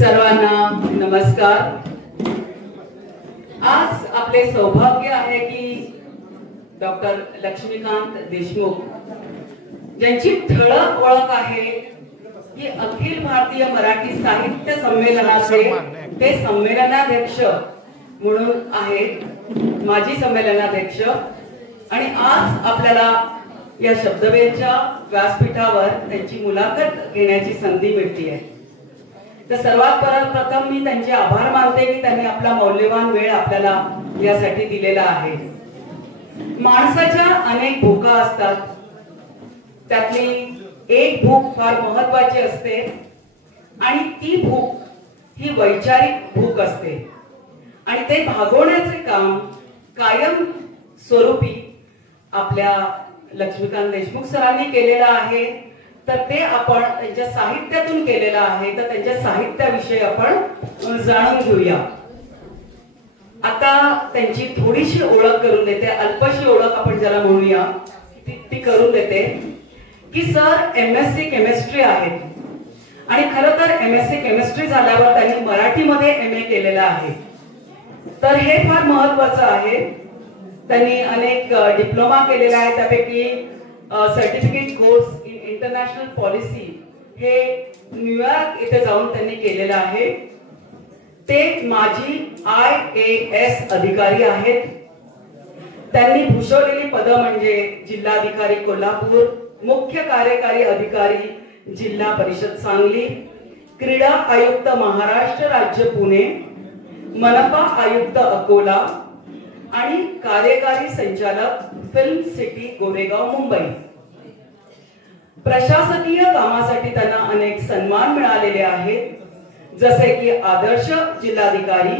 सर्वांना नमस्कार। आज आपले सौभाग्य आहे की डॉक्टर लक्ष्मीकांत देशमुख ज्यांची ठळक ओळख आहे की अखिल भारतीय मराठी साहित्य संमेलनाचे ते संमेलनाध्यक्ष म्हणून आहेत, माजी संमेलनाध्यक्ष। आणि आज आपल्याला या शब्दवेलच्या व्यासपीठावर त्यांची मुलाखत घेण्याची संधी मिळते आहे। तर सर्वात प्रथम मी त्यांचे आभार मानते की त्यांनी आपला मौल्यवान वेळ आपल्याला यासाठी दिलेला आहे। माणसाच्या अनेक भूका असतात, त्यातली एक भूक फार महत्त्वाची असते आणि ती भूक ही वैचारिक भूक असते आणि ते भागवण्याचे काम कायम स्वरूपी आपल्या लक्ष्मीकांत देशमुख सरांनी केलेलं आहे। तर ते आपण त्यांच्या साहित्यातून केलेलं आहे, तर त्यांच्या साहित्याविषयी आपण जाणून घेऊया। आता त्यांची थोडीशी ओळख करून देते, अल्पशी ओळख आपण ज्याला म्हणूया ती करून देते की सर MSc केमिस्ट्री आहेत आणि खरं तर MSc केमिस्ट्री झाल्यावर त्यांनी मराठीमध्ये MA केलेलं आहे, तर हे फार महत्त्वाचं आहे। त्यांनी अनेक डिप्लोमा केलेला आहे, त्यापैकी certificate course in international policy हे न्यूयॉर्क येथे जाऊन त्यांनी केलेलं आहे। ते माजी IAS अधिकारी आहेत। त्यांनी भूषवलेली पदं म्हणजे जिल्हाधिकारी कोल्हापूर, मुख्य कार्यकारी अधिकारी जिल्हा परिषद सांगली, क्रीडा आयुक्त महाराष्ट्र राज्य पुणे, मनपा आयुक्त अकोला आणि कार्यकारी संचालक फिल्म सिटी गोरेगाव मुंबई। प्रशासकीय कामासाठी त्यांना अनेक सन्मान मिळालेले आहेत, जसे की आदर्श जिल्हाधिकारी,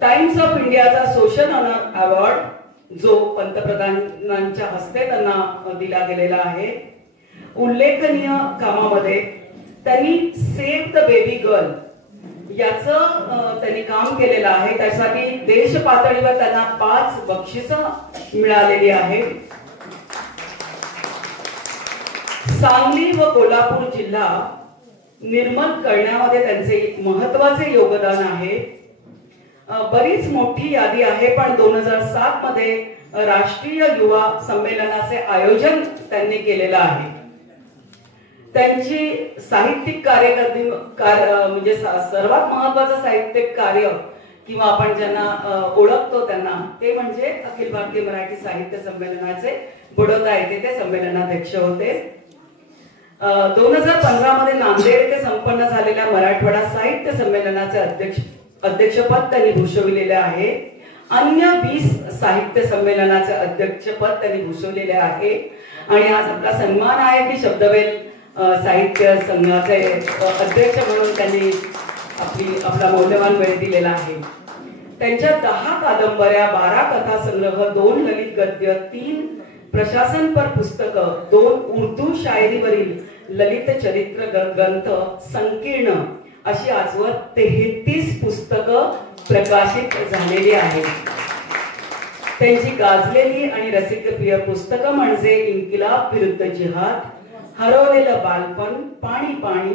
टाइम्स ऑफ इंडियाचा सोशल ऑनर अवॉर्ड जो पंतप्रधानांच्या हस्ते त्यांना दिला गेलेला आहे। उल्लेखनीय कामामध्ये त्यांनी सेव्ह द बेबी गर्ल याचं त्यांनी काम केलेलं आहे, त्यासाठी देश पातळीवर त्यांना 5 बक्षिसं मिळालेली आहेत। सांगली व कोल्हापूर जिल्हा निर्मल करण्यामध्ये त्यांचे महत्त्वाचे योगदान आहे। बरीच मोठी यादी आहे, पण 2007 मध्ये राष्ट्रीय युवा संमेलनाचे आयोजन त्यांनी केलेलं आहे। त्यांची साहित्यिक कार्यकर्ती म्हणजे सर्वात महत्त्वाचं साहित्यिक कार्य किंवा आपण ज्यांना ओळखतो त्यांना ते म्हणजे अखिल भारतीय मराठी साहित्य संमेलनाचे बडोदा येथे ते संमेलनाध्यक्ष होते। 2015 मध्ये नांदेड येथे संपन्न झालेल्या मराठवाडा साहित्य संमेलनाचे अध्यक्षपद त्यांनी भूषविलेले आहे। अन्य 20 साहित्य संमेलनाचे अध्यक्षपद त्यांनी भूषवलेले आहे आणि आज आपला सन्मान आहे की शब्दवेल साहित्य संघाचे अध्यक्ष म्हणून त्यांनी आपला मौल्यवान वेळ दिलेला आहे। त्यांच्या 10 कादंबऱ्या, 12 कथासंग्रह, 2 ललित गद्य, 3 प्रशासनपर पुस्तकं, 2 उर्दू शायरीवरील ललित चरित्र ग्रंथ, संकीर्ण अशी आजवर 33 पुस्तकं प्रकाशित झालेली आहेत। त्यांची गाजलेली आणि रसिकप्रिय पुस्तकं म्हणजे इन्किलाब विरुद्ध जिहाद, हरवलेलं बालपण, पाणी पाणी,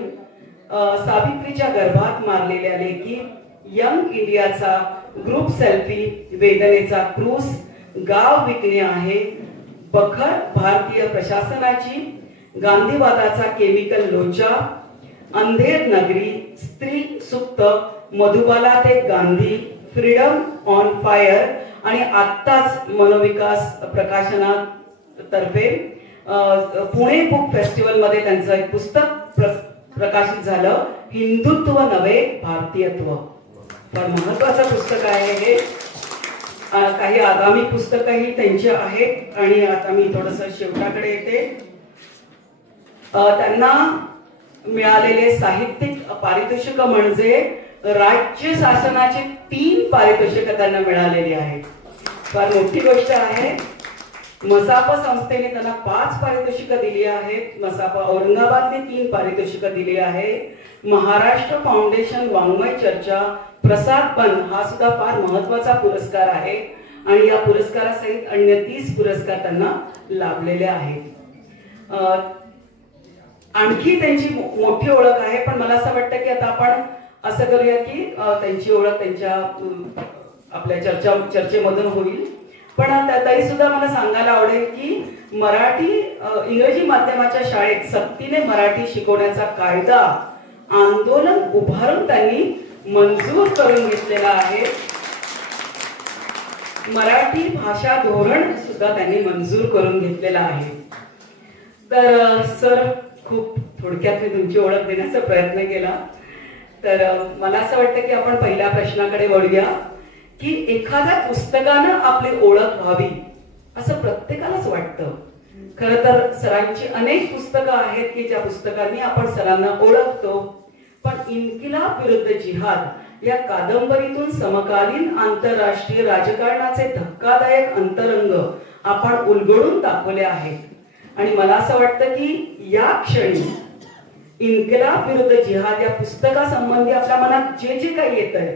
सावित्रीच्या गर्भात मारलेल्या लेकी, यंग इंडियाचा ग्रुप सेल्फी, वेदनेचा क्रूस, गाव विकणे आहे, बखर भारतीय प्रशासनाची, गांधीवादाचा केमिकल लोचा, अंधेर नगरी, स्त्री सुप्त, मधुबाला ते गांधी, फ्रीडम ऑन फायर आणि आत्ताच मनोविकास प्रकाशनातर्फे पुणे बुक फेस्टिवल मध्ये त्यांचं एक पुस्तक प्रकाशित झालं, हिंदुत्व नवे भारतीयत्व। फार महत्त्वाचं पुस्तक आहे हे। काही आगामी पुस्तकही त्यांची आहेत आणि आता मी थोडंसं शेवटाकडे येते। त्यांना मिळालेले साहित्यिक पारितोषिक म्हणजे राज्य शासनाचे 3 पारितोषिक त्यांना मिळालेली आहेत, फार मोठी गोष्ट आहे। मसाप संस्थेने त्यांना 5 पारितोषिकं दिली आहेत, मसाप औरंगाबादने 3 पारितोषिकं दिली आहे। महाराष्ट्र फाउंडेशन वाङ्मय चर्चा प्रसादपन हा सुद्धा फार महत्त्वाचा पुरस्कार आहे आणि या पुरस्कारासहित अन्य 30 पुरस्कार त्यांना लाभलेले आहेत। आणखी त्यांची मोठी ओळख आहे, पण मला असं वाटतं की आता आपण असं करूया की त्यांची ओळख त्यांच्या आपल्या चर्चेमधून होईल. पण तरी सुद्धा मला सांगायला आवडेल की मराठी इंग्रजी माध्यमाच्या शाळेत सक्तीने मराठी शिकवण्याचा कायदा आंदोलन उभारून त्यांनी मंजूर करून घेतलेला आहे. मराठी भाषा धोरण सुद्धा त्यांनी मंजूर करून घेतलेला आहे. तर सर, खूप थोडक्यात मी तुमची ओळख देण्याचा प्रयत्न केला. तर मला असं वाटतं की आपण पहिल्या प्रश्नाकडे वळूया की एखाद्या पुस्तकानं आपली ओळख व्हावी असं प्रत्येकालाच वाटतं. खरं तर सरांची अनेक पुस्तकं आहेत की ज्या पुस्तकांनी आपण सरांना ओळखतो. पण इन्किलाब विरुद्ध जिहाद या कादंबरीतून समकालीन आंतरराष्ट्रीय राजकारणाचे धक्कादायक अंतरंग आपण उलगडून दाखवले आहेत. आणि मला असं वाटतं की या क्षणी इन्किलाब विरुद्ध जिहाद या पुस्तकासंबंधी आपल्या मनात जे जे काही येत आहे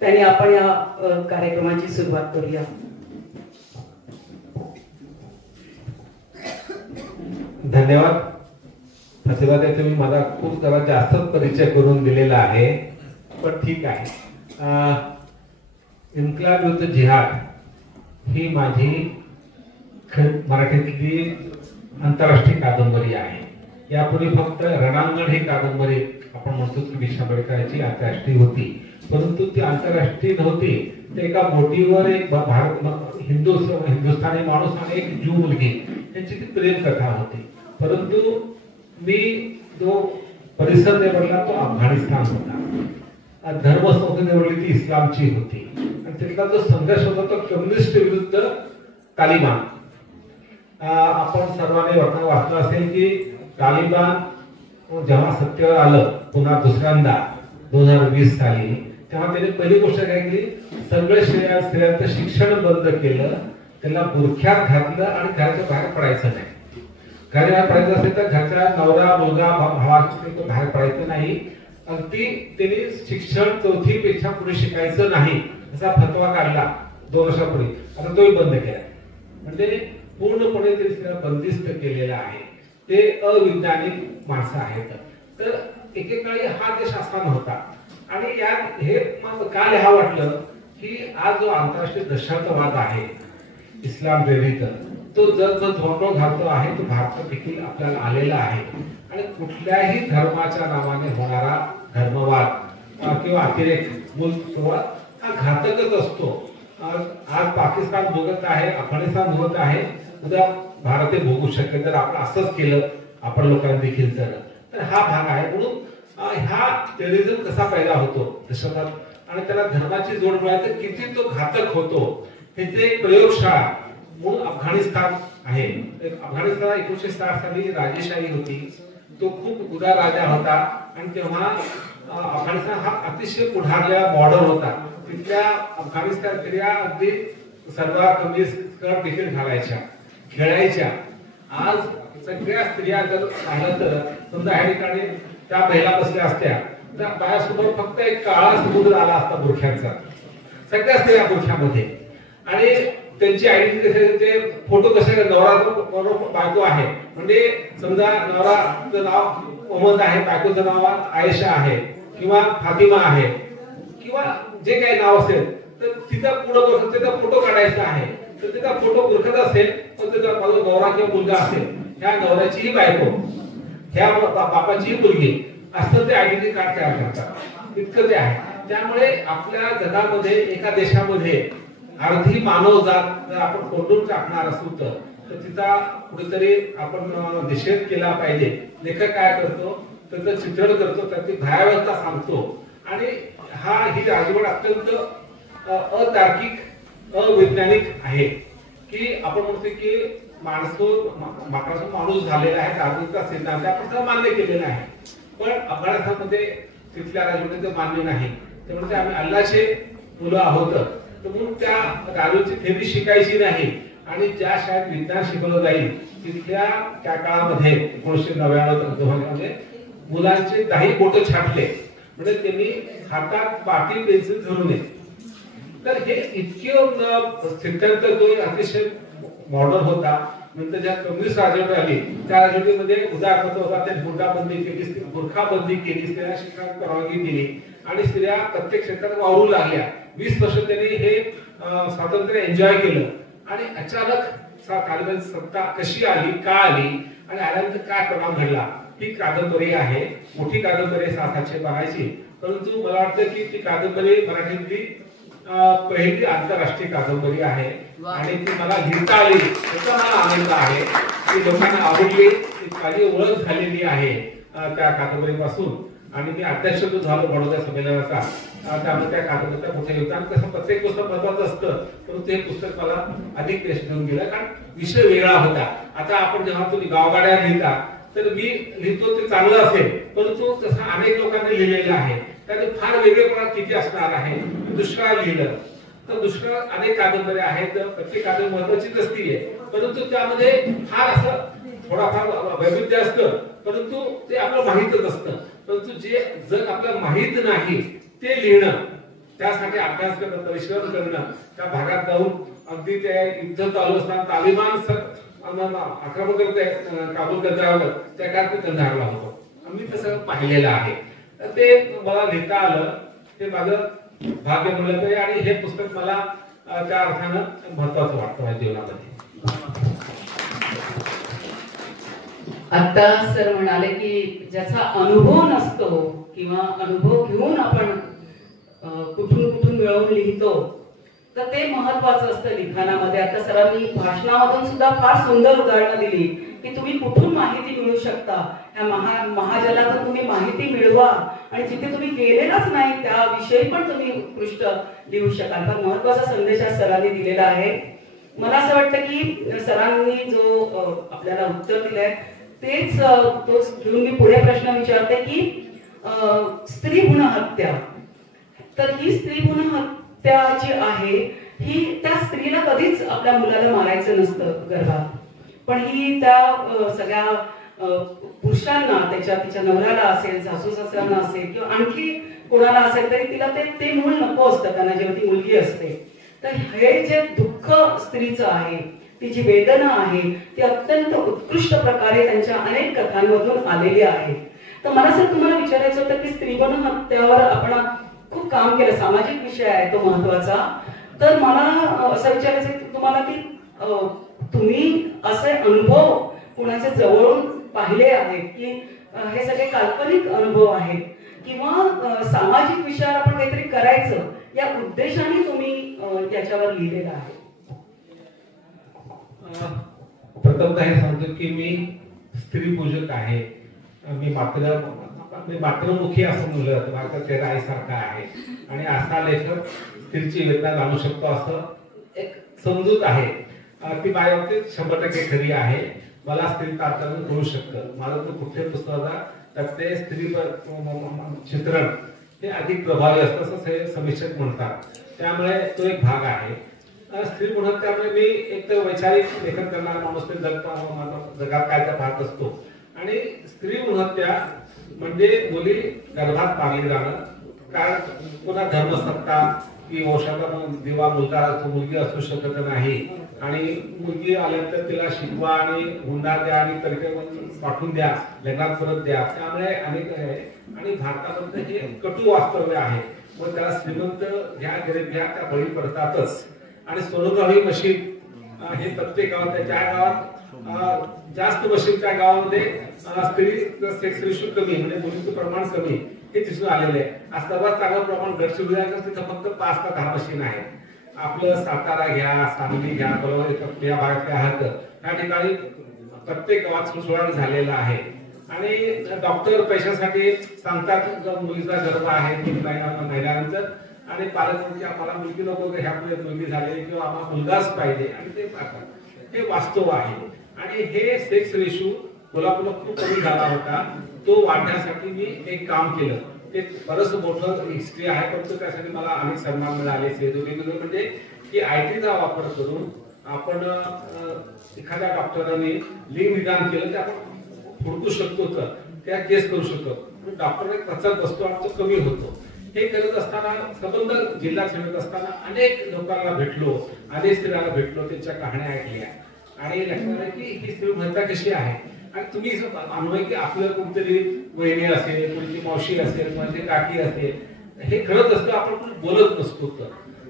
त्याने आपण या कार्यक्रमाची सुरुवात करूया. धन्यवाद प्रतिभा, तुम्ही मला खूप जरा जास्तच परिचय करून दिलेला आहे, पण ठीक आहे. इन्किलाब विरुद्ध जिहाद ही माझी मराठीतली आंतरराष्ट्रीय कादंबरी आहे. यापूर्वी फक्त रणांगण ही कादंबरी आपण म्हणतो की विशा आंबेडकरांची आंतरराष्ट्रीय होती, परंतु ती आंतरराष्ट्रीय नव्हती. ते एका बोटीवर एक हिंदुस्थानी माणूस आणि एक ज्यू मुलगी यांची ती प्रेम कथा होती. परंतु मी जो परिसर निवडला तो अफगाणिस्तान होता, धर्मसंस्था निवडली ती इस्लामची होती, आणि तिथला जो संघर्ष होता तो कम्युनिस्ट विरुद्ध तालिबान. आपण सर्वांनी वाचलं असेल की तालिबान जेव्हा सत्तेवर आलं पुन्हा दुसऱ्यांदा 2020 साली, तेव्हा त्यांनी पहिली गोष्ट काय केली, सगळे स्त्रियांचं शिक्षण बंद केलं, त्यांना बुरख्यात घातलं आणि घराच्या बाहेर पडायचं नाही. घराबाहेर पडायचं असेल तर घरच्या नवरा मुलगा भावा बाहेर पडायचं नाही. अगदी त्यांनी शिक्षण 4थी पेक्षा पुढे शिकायचं नाही असा फतवा काढला 2 वर्षापूर्वी. आता तोही बंद केला. म्हणजे पूर्णपणे ते बंदिस्त केलेलं आहे. ते अवैज्ञानिक माणसं आहेत. तर एकेकाळी हा देश असा नव्हता. आणि यात हे का लिहा वाटलं की आज जो आंतरराष्ट्रीय दहशतवाद आहे इस्लाम प्रेरित, तो जो धोका घालतो आहे तो भारतात देखील आपल्याला आलेला आहे. आणि कुठल्याही धर्माच्या नावाने होणारा धर्मवाद किंवा अतिरेक हा घातकच असतो. आज पाकिस्तान भोगत आहे, अफगाणिस्तान भोगत आहे, उद्या भारत भोगू शकेल जर आपण असंच केलं आपण लोकांनी देखील. तर हा भाग आहे. म्हणून हा टेररिझम कसा पैदा होतो दहशतवाद, आणि त्याला धर्माची जोड मिळाली तर किती तो घातक होतो ह्याची एक प्रयोगशाळा म्हणून अफगाणिस्तान आहे. अफगाणिस्तान 1960 साली राजेशाही होती. तो खूप उदार राजा होता आणि तेव्हा अफगाणिस्तान हा अतिशय पुढारलेला बॉर्डर होता. तिथल्या अफगाणिस्तान स्त्रिया अगदी सलवार कमीज स्कर्ट देखील घालायच्या, खेळायच्या. आज सगळ्या स्त्रिया जर पाहिलं तर समजा ह्या ठिकाणी त्या महिला बसल्या असत्या तर बायासमोर फक्त एक काळा समुद्र आला असता बुरख्यांचा, सगळ्या स्त्रिया बुरख्यामध्ये. आणि त्यांची आयडेंटिटी कशी, ते फोटो कसे, नवरा बायको आहे म्हणजे समजा नवराचं नाव मोहम्मद आहे, बायकोचं नाव आयशा आहे किंवा फातिमा आहे किंवा जे काही नाव असेल तर तिथं पुढं त्याचा फोटो काढायचा आहे. तर त्याचा फोटो बुरखत असेल तर त्याचा नवरा किंवा मुलगा असेल, ह्या नवऱ्याचीही बायको, ह्या बापाचीही मुलगी, असं ते आयडेंटिटी कार्ड तयार करतात. इतकं ते आहे. त्यामुळे आपल्या जगामध्ये एका देशामध्ये अर्धी मानवजात जर आपण कोंडून टाकणार असू तर तिचा कुठेतरी आपण निषेध केला पाहिजे. लेखक काय करतो, त्याचं चित्रण करतो, त्याची भयावहता सांगतो. आणि ही राजवट अत्यंत अतार्किक अवैज्ञानिक आहे की आपण म्हणतो की माणसाचा माणूस झालेला आहे, दार्शनिकता सिद्धांत आपण मान्य केलेला आहे. पण अफगाणिस्तानमध्ये तिथल्या राजवटीचं मान्य नाही. ते म्हणजे आम्ही अल्लाचे मुलं आहोत, म्हणून त्या राजूची थेरी शिकायची नाही. आणि ज्या शाळेत विज्ञान शिकवलं जाईल तिथल्या त्या काळामध्ये 1999 मध्ये मुलांचे 10 बोट छाटले, म्हणजे त्यांनी हातात पाटी पेन्सिल धरून नये. तर हे इतके सिद्धांत जो अतिशय मॉडर्न होता. नंतर ज्या कम्युनिस्ट राजवट आली त्या राजवटीमध्ये उदारमत होता, त्या हुंडाबंदी केली, बुरखाबंदी केली, स्त्रिया शिक्षणात परवानगी दिली आणि स्त्रिया प्रत्येक क्षेत्रात वावरू लागल्या. 20 वर्ष त्यांनी हे स्वातंत्र्य एन्जॉय केलं आणि अचानक तालिबान सत्ता कशी आली, का आली आणि आल्यानंतर काय परिणाम घडला, ही कादंबरी आहे. मोठी कादंबरी 700 पानाची, परंतु मला वाटतं की ती कादंबरी मराठीतली पहिली आंतरराष्ट्रीय कादंबरी आहे आणि ती मला लिहिता आली याचा मला आनंद आहे की लोकांना आवडली, माझी ओळख झालेली आहे त्या कादंबरीपासून आणि मी अध्यक्ष झालो बडोदा संमेलनाचा. त्यामुळे त्या कादंबरीचा मोठं योगदान. तसं प्रत्येक पुस्तक महत्वाचं असतं, परंतु हे पुस्तक मला अधिक प्रेस देऊन गेलं कारण विषय वेगळा होता. आता आपण जेव्हा तुम्ही गावगाड्या लिहिता तर मी लिहितो ते चांगलं असेल, परंतु तसं अनेक लोकांनी लिहिलेलं आहे, त्याचे फार वेगळेपणा किती असणार आहे. दुष्काळ लिहिलं तर दुष्काळ अनेक कादंबऱ्या आहेत, प्रत्येक कादंबरी महत्वाचीच असते, परंतु त्यामध्ये फार असं थोडाफार वैविध्य असतं, परंतु ते आपलं माहीतच असतं. परंतु जे जर आपल्याला माहीत नाही ते लिहिणं, त्यासाठी अभ्यास करणं, परिश्रम करणं, त्या भागात जाऊन अगदी ते युद्ध चालू असताना तालिबान आक्रमण करते काबूल करण्यावर त्या काळात मी कंधारला होतो, आम्ही तसं पाहिलेलं आहे. ते मला लिहिता आलं, ते माझं भाग्य म्हणलं तरी आणि हे पुस्तक मला त्या अर्थानं महत्वाचं वाटतं माझ्या जीवनामध्ये. आता सर म्हणाले की ज्याचा अनुभव नसतो किंवा अनुभव घेऊन आपण कुठून कुठून मिळवून लिहितो तर ते महत्वाचं असतं लिखाणामध्ये. आता सरांनी भाषणामधून सुद्धा फार सुंदर उदाहरणं दिली की तुम्ही कुठून माहिती मिळवू शकता. या महाजलातून तुम्ही माहिती मिळवा आणि जिथे तुम्ही गेलेलाच नाही त्याविषयी पण तुम्ही उत्कृष्ट लिहू शकाल. फार महत्वाचा संदेश आज सरांनी दिलेला आहे. मला असं वाटतं की सरांनी जो आपल्याला उत्तर दिलंय तेच तोच घेऊन मी पुढे प्रश्न विचारते की स्त्री भ्रूण हत्या, तर ही स्त्री भ्रूण हत्या जी आहे ही त्या स्त्रीला कधीच आपल्या मुलाला मारायचं नसतं गर्भात, पण ही त्या सगळ्या पुरुषांना तिच्या नवऱ्याला असेल, सासू सासऱ्यांना असेल किंवा आणखी कोणाला असेल तरी तिला ते मूल नको असतं त्यांना जेव्हा ती मुलगी असते. तर हे जे दुःख स्त्रीचं आहे, ती जी वेदना आहे ती अत्यंत उत्कृष्ट प्रकारे त्यांच्या अनेक कथांमधून आलेली आहे. तर मला सर तुम्हाला विचारायचं होतं की स्त्रीभ्रूण हत्यावर आपण खूप काम केलं, सामाजिक विषय आहे तो महत्वाचा. तर मला असं विचारायचं की तुम्हाला की तुम्ही असे अनुभव कुणाचे जवळून पाहिले आहेत की हे सगळे काल्पनिक अनुभव आहेत किंवा सामाजिक विषयावर आपण काहीतरी करायचं या उद्देशाने तुम्ही याच्यावर लिहिलेलं आहे? प्रथमतः हे सांगतो की मी स्त्री पूजक आहे. मी मातृमुखी असं मुलं माझा चेहरा आईसारखा आहे आणि असा लेखक स्त्रीची वेदना जाणू शकतो असं एक समजूत आहे. ती माझ्या बाबतीत 100% खरी आहे. मला स्त्री तारतम्य कळू शकतं. मला तो कुठल्या पुस्तकाचा त्यात ते स्त्री चित्रण हे अधिक प्रभावी असतं असं हे समीक्षक म्हणतात. त्यामुळे तो एक भाग आहे. स्त्री म्हणून त्यामुळे मी एक तर वैचारिक लेखन करणारा माणूस ते जगात काय त्या पाहत असतो आणि स्त्री हत्या म्हणजे मुली गर्भात मारली जाणं. कारण पुन्हा धर्मसत्ता की वंशाचा दिवा मुलगा मुलगी असू शकत नाही आणि मुलगी आल्यानंतर तिला शिकवा आणि हुंडा द्या आणि तरीके पाठवून द्या, लग्नात परत द्या. त्यामुळे अनेक आहे आणि भारतामध्ये हे कटू वास्तव्य आहे. मग त्याला श्रीमंत घ्या गरीब घ्या त्या बळी पडतातच. आणि सोनोग्राफी मशीन हे प्रत्येक गावात, ज्या गावात जास्त मशीनच्या गावामध्ये स्त्री सेक्स रेशो कमी म्हणजे मुलीचं प्रमाण कमी हे दिसून आलेलं आहे. आज सर्वात चांगलं प्रमाण गडचिरोली तिथं फक्त 5 का 10 मशीन आहेत. आपलं सातारा घ्या, सांगली घ्या, बरोबर या भागातले आहात त्या ठिकाणी प्रत्येक गावात सुसुवाट झालेला आहे. आणि डॉक्टर पैशासाठी सांगतात मुलीचा गर्भ आहे 3 महिन्यानंतर आणि पालक म्हणजे आम्हाला मुलगी नको, ह्या मुलगी झाली किंवा आम्हाला मुलगाच पाहिजे आणि ते पाहतात. हे वास्तव आहे. आणि हे सेक्स रेशो कोल्हापूरला खूप कमी झाला होता. तो वाढण्यासाठी मी एक काम केलं. ते बरंच मोठं हिस्ट्री आहे, परंतु त्यासाठी मला अनेक सन्मान मिळाले. म्हणजे की आयटीचा वापर करून आपण एखाद्या डॉक्टरांनी लिंग निदान केलं ते आपण हुडकू शकतो, तर त्या केस करू शकतो. डॉक्टर एक प्रचार बसतो आणि तो कमी होतो. हे करत असताना संबंध जिल्हा फिरत असताना अनेक लोकांना भेटलो, अनेक स्त्रियांना भेटलो, त्यांच्या कहाण्या ऐकल्या आणि लक्षात आलं की ही स्त्री भरता कशी आहे. आणि तुम्ही अनुभव की आपलं कोणतरी वहिनी असेल, कोणती मावशी असेल, कोणती काकी असेल, हे खरंच असतं, आपण कोणी बोलत नसतो.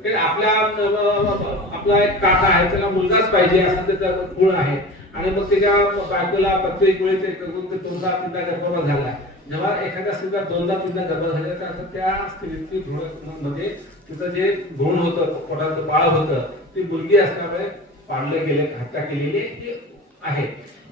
तर आपला एक काका आहे, त्याला मुलगाच पाहिजे असं त्याचा गुण आहे, आणि मग त्याच्या बायकोला प्रत्येक वेळेस दोनदा तीनदा गर्भपात झाला. जेव्हा एखाद्या स्त्रीला दोनदा तीनदा गर्भ झाला तर त्या स्त्रीची म्हणजे तिचं जे भ्रूण होतं, पोटात बाळ होतं, ती मुलगी असल्यामुळे पाडले गेले, हत्या केलेली आहे.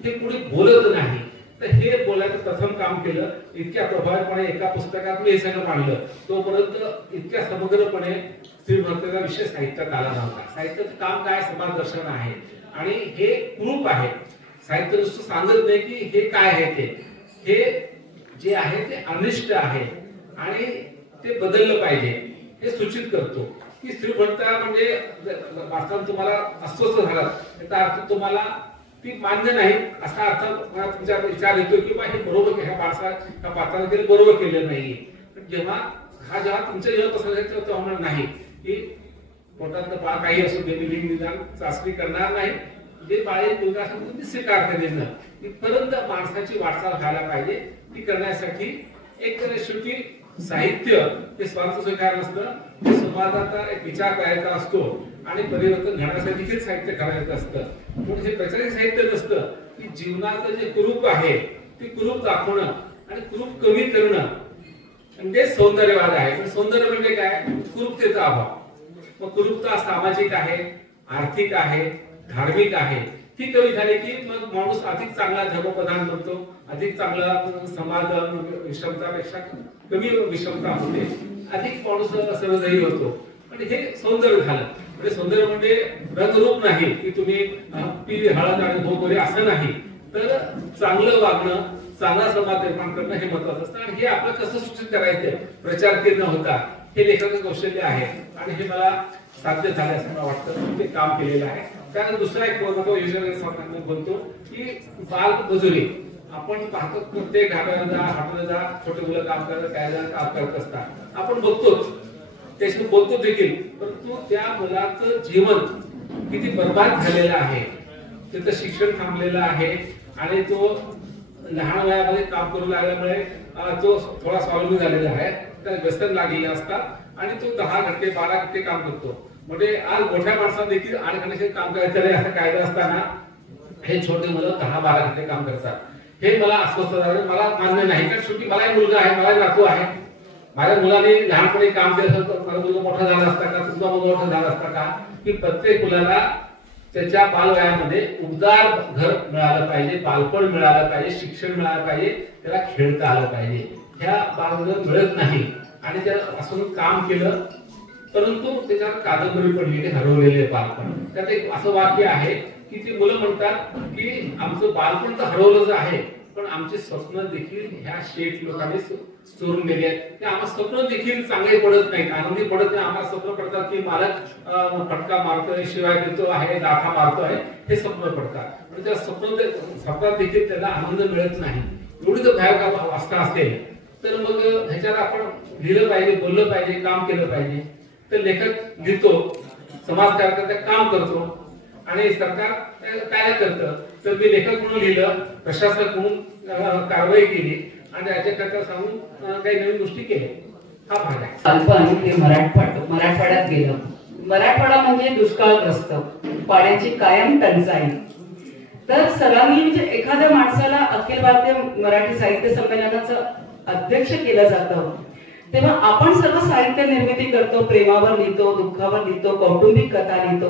हे कुणी बोलत नाही. तर हे बोलायचं प्रथम काम केलं. इतक्या प्रभावीपणे एका पुस्तकात मी हे सगळं मांडलं. तोपर्यंत इतक्या समग्रपणे स्त्री भरतेचा विषय साहित्यात आला नव्हता. साहित्याचं काम काय, समाज दर्शन आहे, आणि हे कुरूप आहे. साहित्य नुसतं सांगत नाही की हे काय आहे, हे जे आहे ते अनिष्ट आहे आणि ते बदललं पाहिजे हे सूचित करतो. की स्त्री भरता म्हणजे वास्तवात तुम्हाला अस्वस्थ झाला याचा अर्थ तुम्हाला ती मान्य नाही असा अर्थ तुमच्या विचार येतो की हे बरोबर, ह्या पात्राने केलं बरोबर केलं नाहीये. जेव्हा तुमच्या जेव्हा तसं तेव्हा होणार नाही की पोटातलं बाळ काही असू दे, लिंग निदान चाचणी करणार नाही, जे बाळ मुलगा असेल तुम्ही स्वीकार करेल. इथपर्यंत माणसाची वाटचाल व्हायला पाहिजे. ती करण्यासाठी एक शेवटी साहित्य हे स्वार्थ स्वीकार नसतं, ते समाजाचा एक विचार करायचा असतो आणि परिवर्तन घडण्यासाठी देखील साहित्य करायचं असतं. म्हणून हे प्रचारित साहित्य नसतं की जीवनाचं जे कुरूप आहे ते कुरूप दाखवणं आणि कुरूप कमी करणं म्हणजे सौंदर्यवाद आहे. सौंदर्य म्हणजे काय, कुरूपतेचा अभाव. मग कुरूपता सामाजिक आहे, आर्थिक आहे, धार्मिक आहे. ती कमी झाली की मग माणूस अधिक चांगला धर्मप्रधान बनतो, अधिक चांगला समाज विषमतापेक्षा कमी विषमता होते, अधिक माणूस सर्वजयी होतो. म्हणजे हे सौंदर्य झालं. म्हणजे सौंदर्य म्हणजे रंगरूप नाही की तुम्ही पिवळी हळद आणि भोगोरे असं नाही, तर चांगलं वागणं, चांगला समाज निर्माण करणं हे महत्वाचं असतं. आणि हे आपलं कसं सूचित करायचं, प्रचार न होता, हे लेखकाचं कौशल्य आहे आणि हे मला साध्य झाले असं मला वाटतं. ते काम केलेलं आहे. त्यानंतर दुसरा एक योजना बोलतो की बाल मजुरी. आपण पाहतो प्रत्येक घाटाला जा, हाटाला जा, छोटे मुलं काम करत, काय काम करत असतात, आपण बघतोच, त्याशी बोलतो देखील. परंतु त्या मुलाचं जीवन किती बर्बाद झालेलं आहे, त्याचं शिक्षण थांबलेलं आहे आणि तो लहान वयामध्ये काम करू लागल्यामुळे तो थोडा स्वावलंबी झालेला आहे, त्याला व्यसन लागलेले असतात आणि तो 10 घंटे 12 घंटे काम करतो. म्हणजे आज मोठ्या माणसाला देखील 8 घंटे काम करायचं रे असा कायदा असताना हे छोटे मुलं 10-12 घंटे काम करतात. हे मला अस्वस्थ झालं, मला मान्य नाही. कारण शेवटी मला एक मुलगा आहे, मला नातू आहे. माझ्या मुलाने लहानपणी काम केलं तर माझा मुलगा मोठा झाला असता का, तुमचा मुलगा मोठा झाला असता का, की प्रत्येक मुलाला त्याच्या बालवयामध्ये उबदार घर मिळालं पाहिजे, बालपण मिळालं पाहिजे, शिक्षण मिळालं पाहिजे, त्याला खेळता आलं पाहिजे. ह्या बालवय मिळत नाही आणि त्याला असं काम केलं परंतु त्याच्यावर कादंबरी पडलेली, हरवलेले बालपण. त्यात एक असं वाक्य आहे की ती मुलं म्हणतात की आमचं बालपण तर हरवलंच आहे, पण आमचे स्वप्न देखील ह्या शेठ लोकांनी चोरून गेले आहेत. ते आम्हाला स्वप्न देखील चांगले पडत नाहीत, आनंदी पडत नाही. आम्हाला स्वप्न पडतात की मालक फटका मारतोय, शिवाय देतो आहे, दाखा मारतोय, हे स्वप्न पडतात. पण त्या स्वप्नात देखील त्याला आनंद मिळत नाही. एवढी जर भयावह अवस्था असेल तर मग ह्याच्यावर आपण लिहिलं पाहिजे, बोललं पाहिजे, काम केलं पाहिजे. तर लेखक लिहितो, समाज कार्यकर्ता काम करतो आणि सरकार काय करतं. तर मी लेखक म्हणून लिहिलं, प्रशासक म्हणून कारवाई केली आणि राज्यकर्ता सांगून काही नवीन गोष्टी केल्या. हा भाग आहे. बालपण हे मराठवाड्यात गेलं. मराठवाडा म्हणजे दुष्काळग्रस्त, पाण्याची कायम टंचाई. तर सरांनी म्हणजे एखाद्या माणसाला अखिल भारतीय मराठी साहित्य संमेलनाचं अध्यक्ष केलं जातं तेव्हा आपण सर्व साहित्य निर्मिती करतो, प्रेमावर लिहितो, दुःखावर लिहितो, कौटुंबिक कथा लिहितो,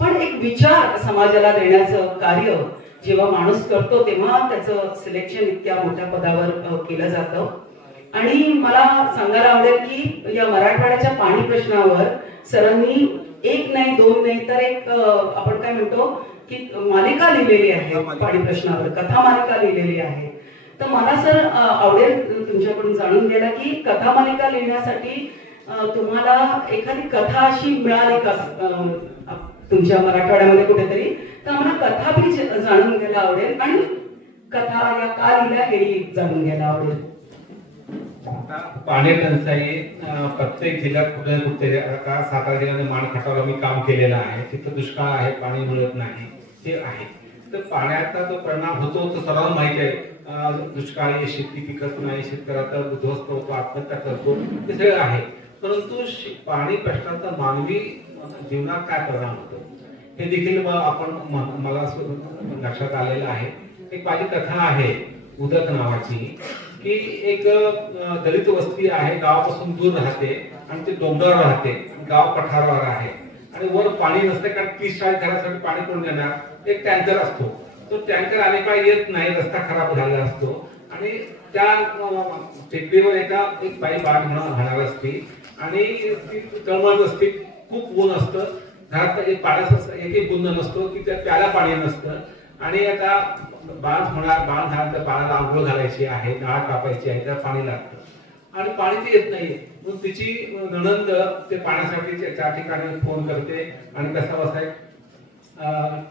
पण एक विचार समाजाला देण्याचं कार्य जेव्हा माणूस करतो तेव्हा त्याचं सिलेक्शन इतक्या मोठ्या पदावर केलं जातं. आणि मला सांगायला आवडेल की या मराठवाड्याच्या पाणी प्रश्नावर सरांनी 1 नाही 2 नाही तर एक आपण काय म्हणतो की मालिका लिहिलेली आहे. पाणी प्रश्नावर कथा मालिका लिहिलेली आहे. तर मला सर आवडेल तुमच्याकडून जाणून घ्यायला की कथा मालिका लिहिण्यासाठी तुम्हाला एखादी कथा अशी मिळाली का तुमच्या मराठवाड्यामध्ये कुठेतरी, तर आम्हाला कथा बी जाणून घ्यायला आवडेल आणि कथा या का लिहिल्या हेही जाणून घ्यायला आवडेल. पाणी टंचाई प्रत्येक जिल्ह्यात कुठे कुठे, आता सातारा जिल्ह्यामध्ये माणखटावला मी काम केलेलं आहे, तिथं दुष्काळ आहे, पाणी मिळत नाही, ते आहे. तर पाण्याचा जो परिणाम होतो तो सर्वांना माहिती आहे. दुष्काळी शेती पिकत नाही, शेतकऱ्याचा उद्ध्वस्त होतो, आत्महत्या करतो, हे सगळं आहे. परंतु पाणी प्रश्नाचा मानवी जीवनात काय परिणाम होतो हे देखील मला लक्षात आलेलं आहे. एक माझी कथा आहे उदक नावाची, की एक दलित वस्ती आहे, गावापासून दूर राहते आणि ते डोंगरावर राहते, गाव पठारावर आहे आणि वर पाणी नसते, कारण 30-40 घरासाठी पाणी कोण देणार. एक टँकर असतो, तो टँकर अनेक वेळा येत नाही, रस्ता खराब झालेला असतो आणि त्या टेकडीवर एक बाई बाग म्हणून राहणार असते आणि ती तळमळत असते. खूप ऊन असतं, घरात पाण्याचं एकही बुंद नसतो की त्या प्याला पाणी नसतं आणि आता बाळ झाल्यानंतर बाळाला आंघोळ घालायची आहे, नाळ कापायची आहे, त्याला पाणी लागतं आणि पाणी ते येत नाहीये. मग तिची नणंद ते पाण्यासाठी त्या ठिकाणी फोन करते आणि कसा बसाय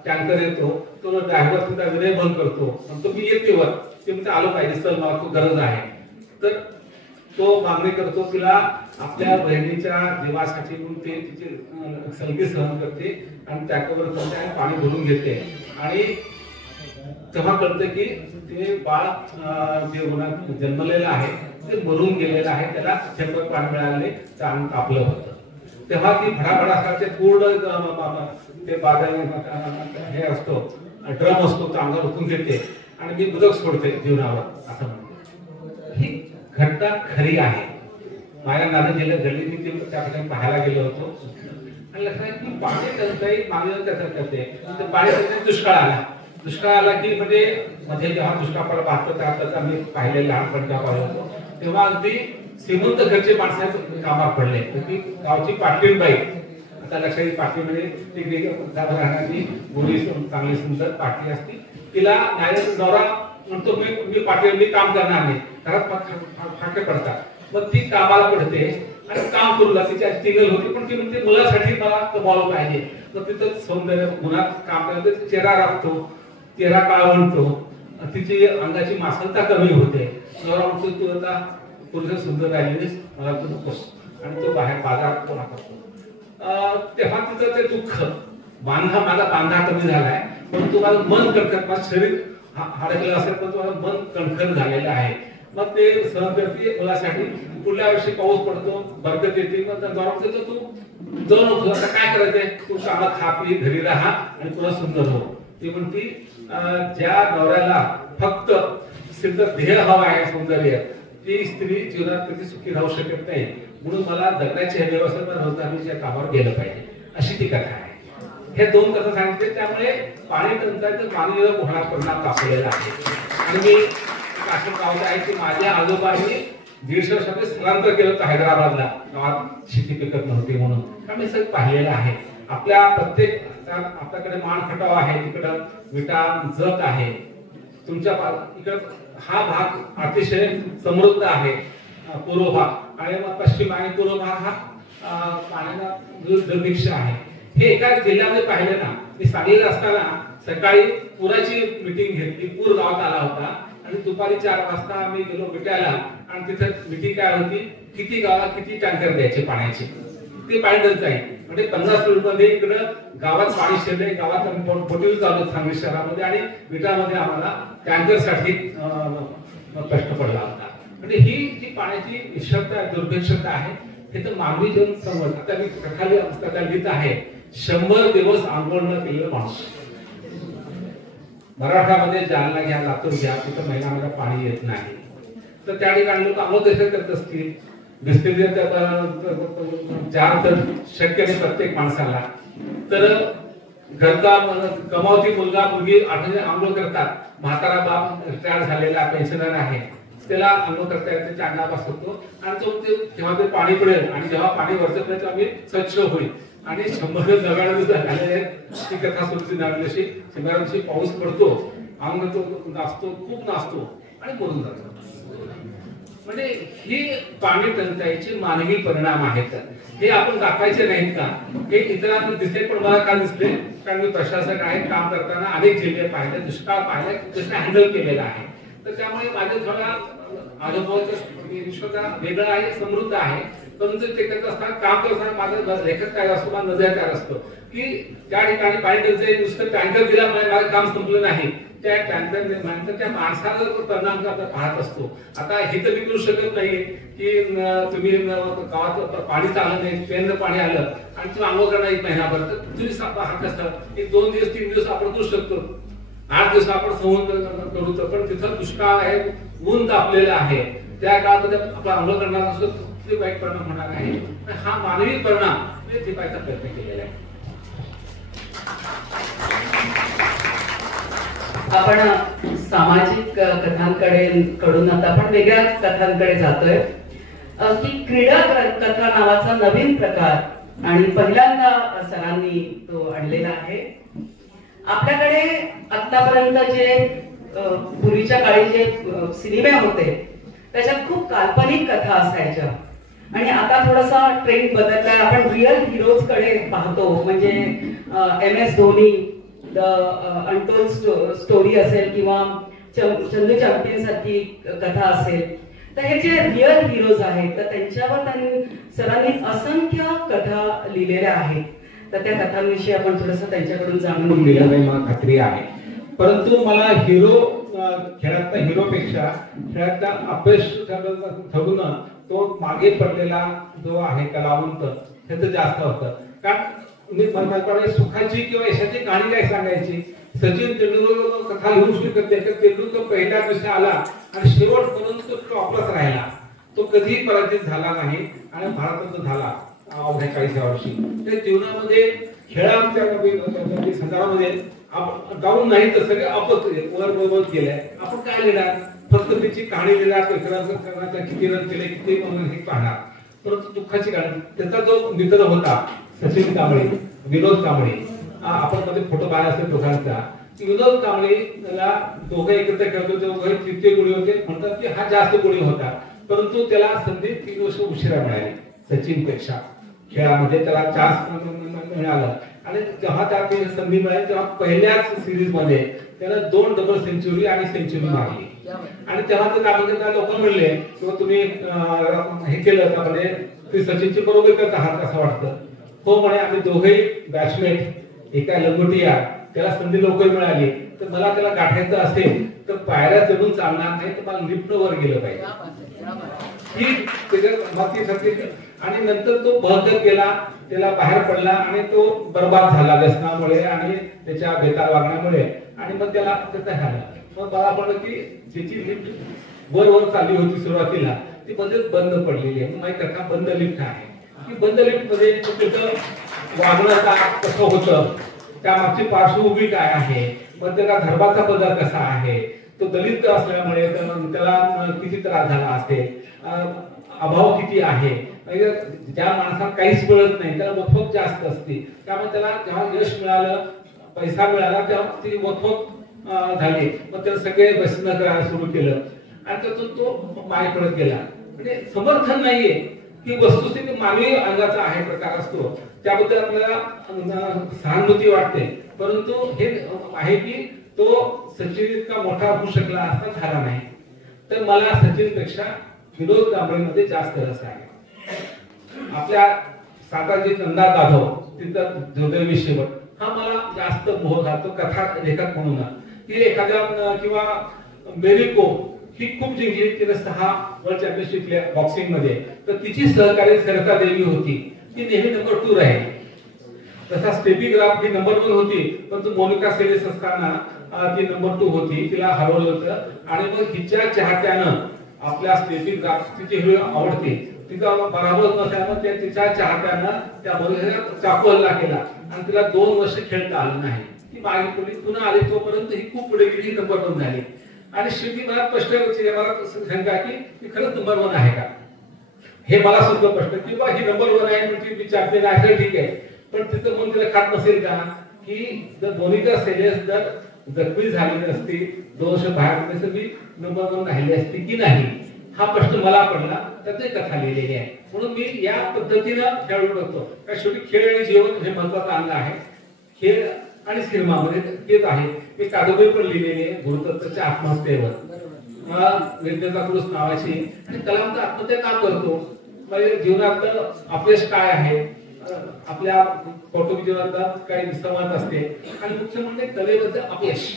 टँकर येतो, तो ड्रायव्हर सुद्धा विनय बंद करतो, तो मी येते वर, ते म्हणते आलो पाहिजे सर, मला खूप गरज आहे. तर तो मागणी करतो, तिला आपल्या बहिणीच्या जीवासाठी म्हणून ते तिची सलगी सहन करते आणि त्याच्यावर पाणी भरून घेते आणि तेव्हा कळतं की ते बाळ जे जन्मलेलं आहे ते मरून गेलेलं आहे, त्याला थेंबभर पाणी मिळाले, चांग कापलं होतं. तेव्हा ती भडाभडासारखे पूर्ण ते हे असतो, ड्रम असतो, चांगला उचलून घेते आणि मी उदक सोडते जीवनावर, असं म्हणते. ही घटना खरी आहे. माझ्या नांदेड जिल्ह्यात घडली, मी त्या ठिकाणी पाहायला गेलो होतो आणि लक्षात की पाणी टंचाई मागणी कसं करते. पाणी टंचाई दुष्काळ आला की म्हणजे जेव्हा दुष्काळ पडला 72-73 आम्ही पाहिले लहानपणी होतो, तेव्हा अगदी श्रीमंत घरचे माणसं कामात पडले. ती गावची पाटील बाई, आता लक्षात पाटील म्हणजे राहणारी मुली चांगली सुंदर पाटील असती, तिला नाही नवरा म्हणतो मी पाटील, मी काम करणार नाही, घरात फाके पडतात. मग ती कामाला पडते आणि काम करू लागते. तिची सिंगल होती पण ती म्हणते मुलासाठी मला कमावलं पाहिजे. मग तिथं सौंदर्य गुणात काम करते, चेहरा राखतो, चेहरा काळवंटतो, तिची अंगाची मासलता कमी होते. नवरा म्हणतो तू आता पुरुष सुंदर राहिलीस, मला तू नकोस, आणि तो बाहेर बाजारात कोणा करतो. तेव्हा तिचं ते दुःख, माझा बांधा कमी झालाय पण तुम्हाला मन कणखर, माझं शरीर हाडकलं असेल पण तुम्हाला मन कणखर झालेलं आहे. मग ते सहन करते मुलासाठी. पुढल्या वर्षी पाऊस पडतो, बरकत येते, मग गौरव तू जाऊ नको, आता काय करायचंय, तू चांगला खा पी घरी राहा आणि तुला सुंदर हो. ती म्हणती ज्या नवऱ्याला फक्त सिद्ध ध्येय हवा आहे, सौंदर्य, ती स्त्री जीवनात कधी सुखी राहू शकत नाही. म्हणून मला जगण्याची व्यवस्था रोजगारीच्या कामावर गेलं पाहिजे, अशी ती कथा आहे. हे दोन कथा सांगितले, त्यामुळे पाणी टंचाईचं मानवी मोठा परिणाम दाखवलेला आहे. आणि मी असं गावचं आहे की माझ्या आजोबांनी 150 वर्षांनी स्थलांतर केलं होतं हैदराबादला, गावात शेती पिकत नव्हती म्हणून. आम्ही सगळं पाहिलेलं आहे. आपल्या प्रत्येक आपल्याकडे मानखटाव आहे, तिकडं विटा जत आहे, तुमच्या इकडं हा भाग अतिशय समृद्ध आहे, पूर्व भाग, आणि मग पश्चिम आणि पूर्व भाग हा पाण्याला दुर्भिक्ष आहे. हे एका जिल्ह्यामध्ये पाहिलं ना. मी सांगलीला असताना सकाळी पुराची मीटिंग घेतली, पूर गावात आला होता आणि दुपारी 4 वाजता आम्ही गेलो भेटायला आणि तिथे मीटिंग काय होती, किती गावात किती टँकर द्यायचे पाण्याचे, ते पाणी टंचाई. म्हणजे 50 किलोमीटर इकडं गावात पाणी शिरले, गावात बोटील चालू सांगली शहरामध्ये आणि विटामध्ये आम्हाला टँकरसाठी प्रश्न पडला होता. म्हणजे ही जी पाण्याची निष्ठता दुर्भिक्षता आहे, हे तर मानवी जीवन समज. आता मी कथा लिहित आहे, 100 दिवस आंदोलन न केलेला माणूस. मराठामध्ये जालना घ्या, लातूर घ्या, तिथं महिन्यामध्ये पाणी येत नाही. तर त्या ठिकाणी लोक आम्हाला तसं करत असतील, जार तर शक्य नाही प्रत्येक माणसाला. तर घरचा कमावती मुलगा मुलगी आंघोळ करतात, म्हातारा बाप रिटायर झालेला पेन्शनर आहे, त्याला आंघोळ करता येते, चांगला पास होतो आणि तो जेव्हा ते पाणी पडेल आणि जेव्हा पाणी वरचं पडेल तेव्हा मी स्वच्छ होईल. आणि 199 दिवस झालेले ती कथा सुरू झाली. अशी 100 दिवशी पाऊस पडतो, अंग तो नाचतो, खूप नाचतो आणि मरून जातो. म्हणजे ही पाणी टंचाईचे मानवी परिणाम आहेत. हे आपण दाखवायचे नाहीत का? हे इतरांना दिसले, पण मला का दिसले, कारण मी प्रशासक आहे, काम करताना अनेक जिल्हे पाहिले, दुष्काळ पाहिले, दुष्काळ हँडल केलेला आहे. तर त्यामुळे माझे थोडा अनुभव वेगळा आहे, समृद्ध आहे. परंतु ते करत असताना, काम करत असताना माझा लेखक काय असतो, माझा नजर काय असतो. की त्या ठिकाणी पाणी टंचाई नुसतं टँकर दिल्यामुळे माझं काम संपलं नाही, त्या टँकर निर्माण त्या माणसाला परिणाम आपण पाहत असतो. आता हे तर मी करू शकत नाही की तुम्ही गावात पाणी आलं नाही, पेरनं पाणी आलं आणि तुम्ही आंघोळ करणार एक महिनाभर, तर तुम्ही हा कसं एक 2 दिवस 3 दिवस आपण करू शकतो, 8 दिवस आपण संवहन करू. पण तिथं दुष्काळ आहे, ऊन तापलेलं आहे, त्या काळामध्ये आपण आंघोळ करणार असतो ते वाईट परिणाम होणार आहे. हा मानवी परिणाम टिपायचा प्रयत्न केलेला आहे. आपण सामाजिक कथांकडून आता आपण वेगळ्या कथांकडे जातोय की क्रीडा कथा नावाचा नवीन प्रकार आणि पहिल्यांदा सरांनी तो आणलेला आहे. आपल्याकडे आतापर्यंत जे पूर्वीच्या काळी जे सिनेमे होते त्याच्यात खूप काल्पनिक कथा असायच्या आणि आता थोडासा ट्रेंड बदललाय. आपण रिअल हिरोज कडे पाहतो, म्हणजे MS Dhoni the untold story असेल किंवा चंदू चॅम्पियन सारखी कथा असेल, तर हे जे रिअल हिरोज आहेत तर त्यांच्यावर सरांनी असंख्य कथा लिहिलेल्या आहेत. तर त्या कथांविषयी आपण थोडंसं त्यांच्याकडून जाणून घेऊया. मला खात्री आहे, परंतु मला हिरो खेळातल्या हिरोपेक्षा खेळातला अपयश ठरून तो मागे पडलेला जो आहे कलावंत त्याचं जास्त होतं. कारण मी म्हणतो सुखाची किंवा यशाची कहाणी काय सांगायची. सचिन तेंडुलकर कथा लिहू शकत नाही, तर तेंडुलकर पहिल्या दिवशी आला आणि शेवटपर्यंत तो टॉपलाच राहिला, तो कधीही पराजित झाला नाही आणि भारताचा झाला अवघ्या 40 वर्षी. त्या जीवनामध्ये खेळाच्या संदर्भामध्ये डाऊन नाही तर सगळे अपच वर गेले. आपण काय लिहिणार, फक्त त्याची कहाणी लिहिणार, किती रन केले किती हे पाहणार, परंतु दुःखाची कहाणी. त्याचा जो मित्र होता सचिन कांबळे, विनोद कांबळे, आपण मध्ये फोटो पाहिला असेल दोघांचा. विनोद कांबळेला दोघे एकत्र खेळतो, दोघे तृतीय गुणी होते, म्हणतात की हा जास्त गुणी होता, परंतु त्याला संधी 3 वर्ष उशिरा मिळाली सचिन पेक्षा. खेळामध्ये त्याला चान्स मिळाला आणि जेव्हा त्याला संधी मिळाली तेव्हा पहिल्याच सिरीज मध्ये त्याला 2 डबल सेंचुरी आणि सेंचुरी मारली. आणि तेव्हा ते काय लोक म्हणले किंवा तुम्ही हे केलं का, म्हणजे सचिनची बरोबर करत आहात असं वाटतं. हो म्हणे, आम्ही दोघेही बॅट्समेट एका लंगोटिया, त्याला संधी लवकर मिळाली, तर मला त्याला गाठायचं असेल तर पायऱ्या चढून चालणार नाही, तर मला लिफ्ट वर गेलं पाहिजे. आणि नंतर तो बहकत गेला, त्याला बाहेर पडला आणि तो बर्बाद झाला व्यसनामुळे आणि त्याच्या बेकार वागण्यामुळे. आणि मग त्याला त्याचं झालं. मग मला पडलं की ज्याची लिफ्ट वर चालली होती सुरुवातीला ती मध्येच बंद पडलेली आहे. माहिती का, बंद लिफ्ट आहे. की बंद लिफ्ट मध्ये त्याचं वागणं कसं होतं, त्यामागची पार्श्वभूमी काय आहे, मग त्याला धर्माचा पदार कसा आहे, तो दलित असल्यामुळे त्याला किती त्रास झाला असेल, अभाव किती आहे, ज्या माणसाला काहीच मिळत नाही त्याला वफक जास्त असते, त्यामुळे त्याला जेव्हा यश मिळालं, पैसा मिळाला, तेव्हा ती वफक झाली. मग त्याला सगळे व्यसन करायला सुरू केलं आणि त्यातून तो मागे पडत गेला. म्हणजे समर्थन नाहीये की वस्तुस्थिती मानवी अंगाचा आहे प्रकार असतो, त्याबद्दल आपल्याला सहानुभूती वाटते, परंतु हे आहे की तो सचिन इतका मोठा होऊ शकला असता झाला नाही. तर मला सचिन पेक्षा विनोद कांबळेमध्ये जास्त रस आहे. आपल्या सातारची नंदा जाधव, तिचा दुर्दैवी शेवट हा मला जास्त मोह घालतो कथा लेखक म्हणून. ती एखाद्या किंवा मेरी कोम ही खूप जिंकली, तिने 6 वर्ल्ड चॅम्पियनशिप बॉक्सिंग मध्ये, तर तिची सहकारी सरिता देवी होती, ती नेहमी नंबर 2 राहील. तसा स्टेफी ग्राफ ही नंबर 1 होती, परंतु मोनिका सेलेस असताना ती नंबर 2 होती, तिला हरवलं होतं. आणि मग हिच्या चाहत्यानं आपल्या स्टेफी ग्राफ तिची हिरो आवडते, तिचा बराबर नसल्यामुळे तिच्या चाहत्यानं त्या चाकू हल्ला केला आणि तिला 2 वर्ष खेळता आलं नाही. ती मागे पुढे पुन्हा आली, तोपर्यंत ही खूप पुढे गेली, नंबर 2 झाली. आणि शेवटी मला प्रश्न मला शंका की ती खरंच नंबर 1 आहे का, हे मला सुद्धा प्रश्न. किंवा ही नंबर 1 आहे म्हणजे मी चॅम्पियन आहे, ठीक आहे, पण तिथं म्हणून तिला खात नसेल का की जर मोनिका सेलेस जर जखमी झाली नसती, 2 वर्ष बाहेर नसेल, मी नंबर 1 राहिली असती की नाही, हा प्रश्न मला पडला. त्यात एक कथा लिहिलेली आहे. म्हणून मी या पद्धतीनं खेळू शकतो. कारण शेवटी खेळ आणि जीवन हे महत्वाचं अंग आहे. खेळ आणि सिनेमामध्ये तेच आहे. मी कादंबरी पण लिहिलेली आहे गुरुदत्तच्या आत्महत्येवर, विद्याचा पुरुष नावाची. आणि कलाम तर आत्महत्या का करतो, म्हणजे जीवनातलं अपयश काय आहे, आपल्या कौटुंबिक काही संवाद असते आणि मुख्य म्हणजे कलेबद्दल अपयश,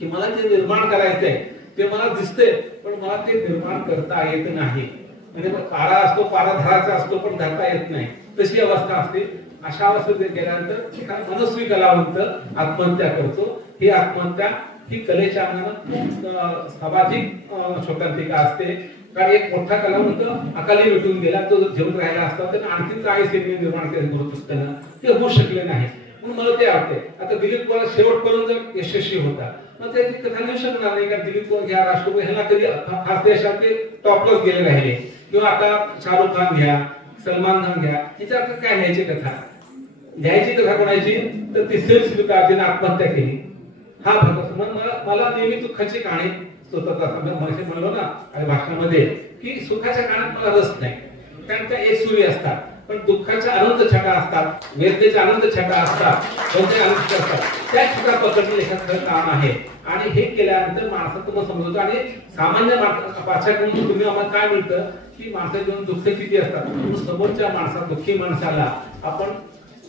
की मला ते निर्माण करायचंय, ते मला दिसतंय पण मला ते निर्माण करता येत नाही. म्हणजे पारा असतो, पारा धरायचा असतो पण धरता येत नाही, तशी अवस्था असते. अशा अवस्थेत गेल्यानंतर मनस्वी कलावंत आत्महत्या करतो. ही आत्महत्या ही कलेच्या अंगानं सामाजिक शोकांतिका असते. कारण एक मोठा कलावंत अकाली भेटून गेला, तो जेवून राहिला असता तर आणखी काय सिनेमे निर्माण केले गुरुदत्तानं, ते होऊ शकले नाही. म्हणून मला ते आवडते. आता दिलीप कुमार शेवटपर्यंत जर यशस्वी होता, मग त्याची कथा लिहू शकणार नाही. कारण दिलीप कुमार घ्या, राष्ट्रपती ह्याला कधी खास देशात ते टॉपलाच गेले राहिले. किंवा आता शाहरुख खान घ्या, सलमान खान घ्या, याच्या अर्थ काय लिहायची कथा, लिहायची कथा कोणाची तर ती सिलसिलकाजीने आत्महत्या केली. हा भाग मला नेहमी दुःखाची कहाणी स्वतःचा म्हणलो ना आणि भाषणामध्ये की सुखाच्या काळात मला रस नाही, कारण त्या एक सुरी असतात, पण दुःखाच्या अनंत छटा असतात, वेदनेच्या अनंत छटा असतात, कोणत्याही अनंत असतात, त्या छटा पकडणे एखादं काम आहे. आणि हे केल्यानंतर माणसाचं तुम्हाला समजतं. आणि सामान्य पाठ्याकडून तुम्ही आम्हाला काय मिळतं की माणसाचे जीवन दुःख किती असतात, समोरच्या माणसाला, दुःखी माणसाला आपण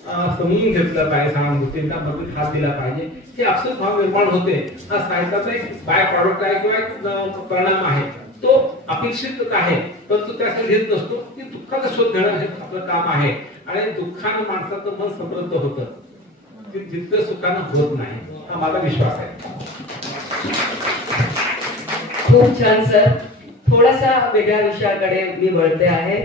समजून घेतलं पाहिजे, सहानुभूतीचा मदत हात दिला पाहिजे, हे आपसूक भाव निर्माण होते. हा साहित्याचा एक बाय प्रॉडक्ट आहे किंवा एक परिणाम आहे, तो अपेक्षित आहे, परंतु त्यासाठी घेत नसतो की दुःखाचा शोध घेणं हे आपलं काम आहे. आणि दुःखानं माणसाचं मन समृद्ध होतं, जितकं सुखानं होत नाही, हा माझा विश्वास आहे. खूप छान सर. थोडासा वेगळ्या विषयाकडे मी वळते आहे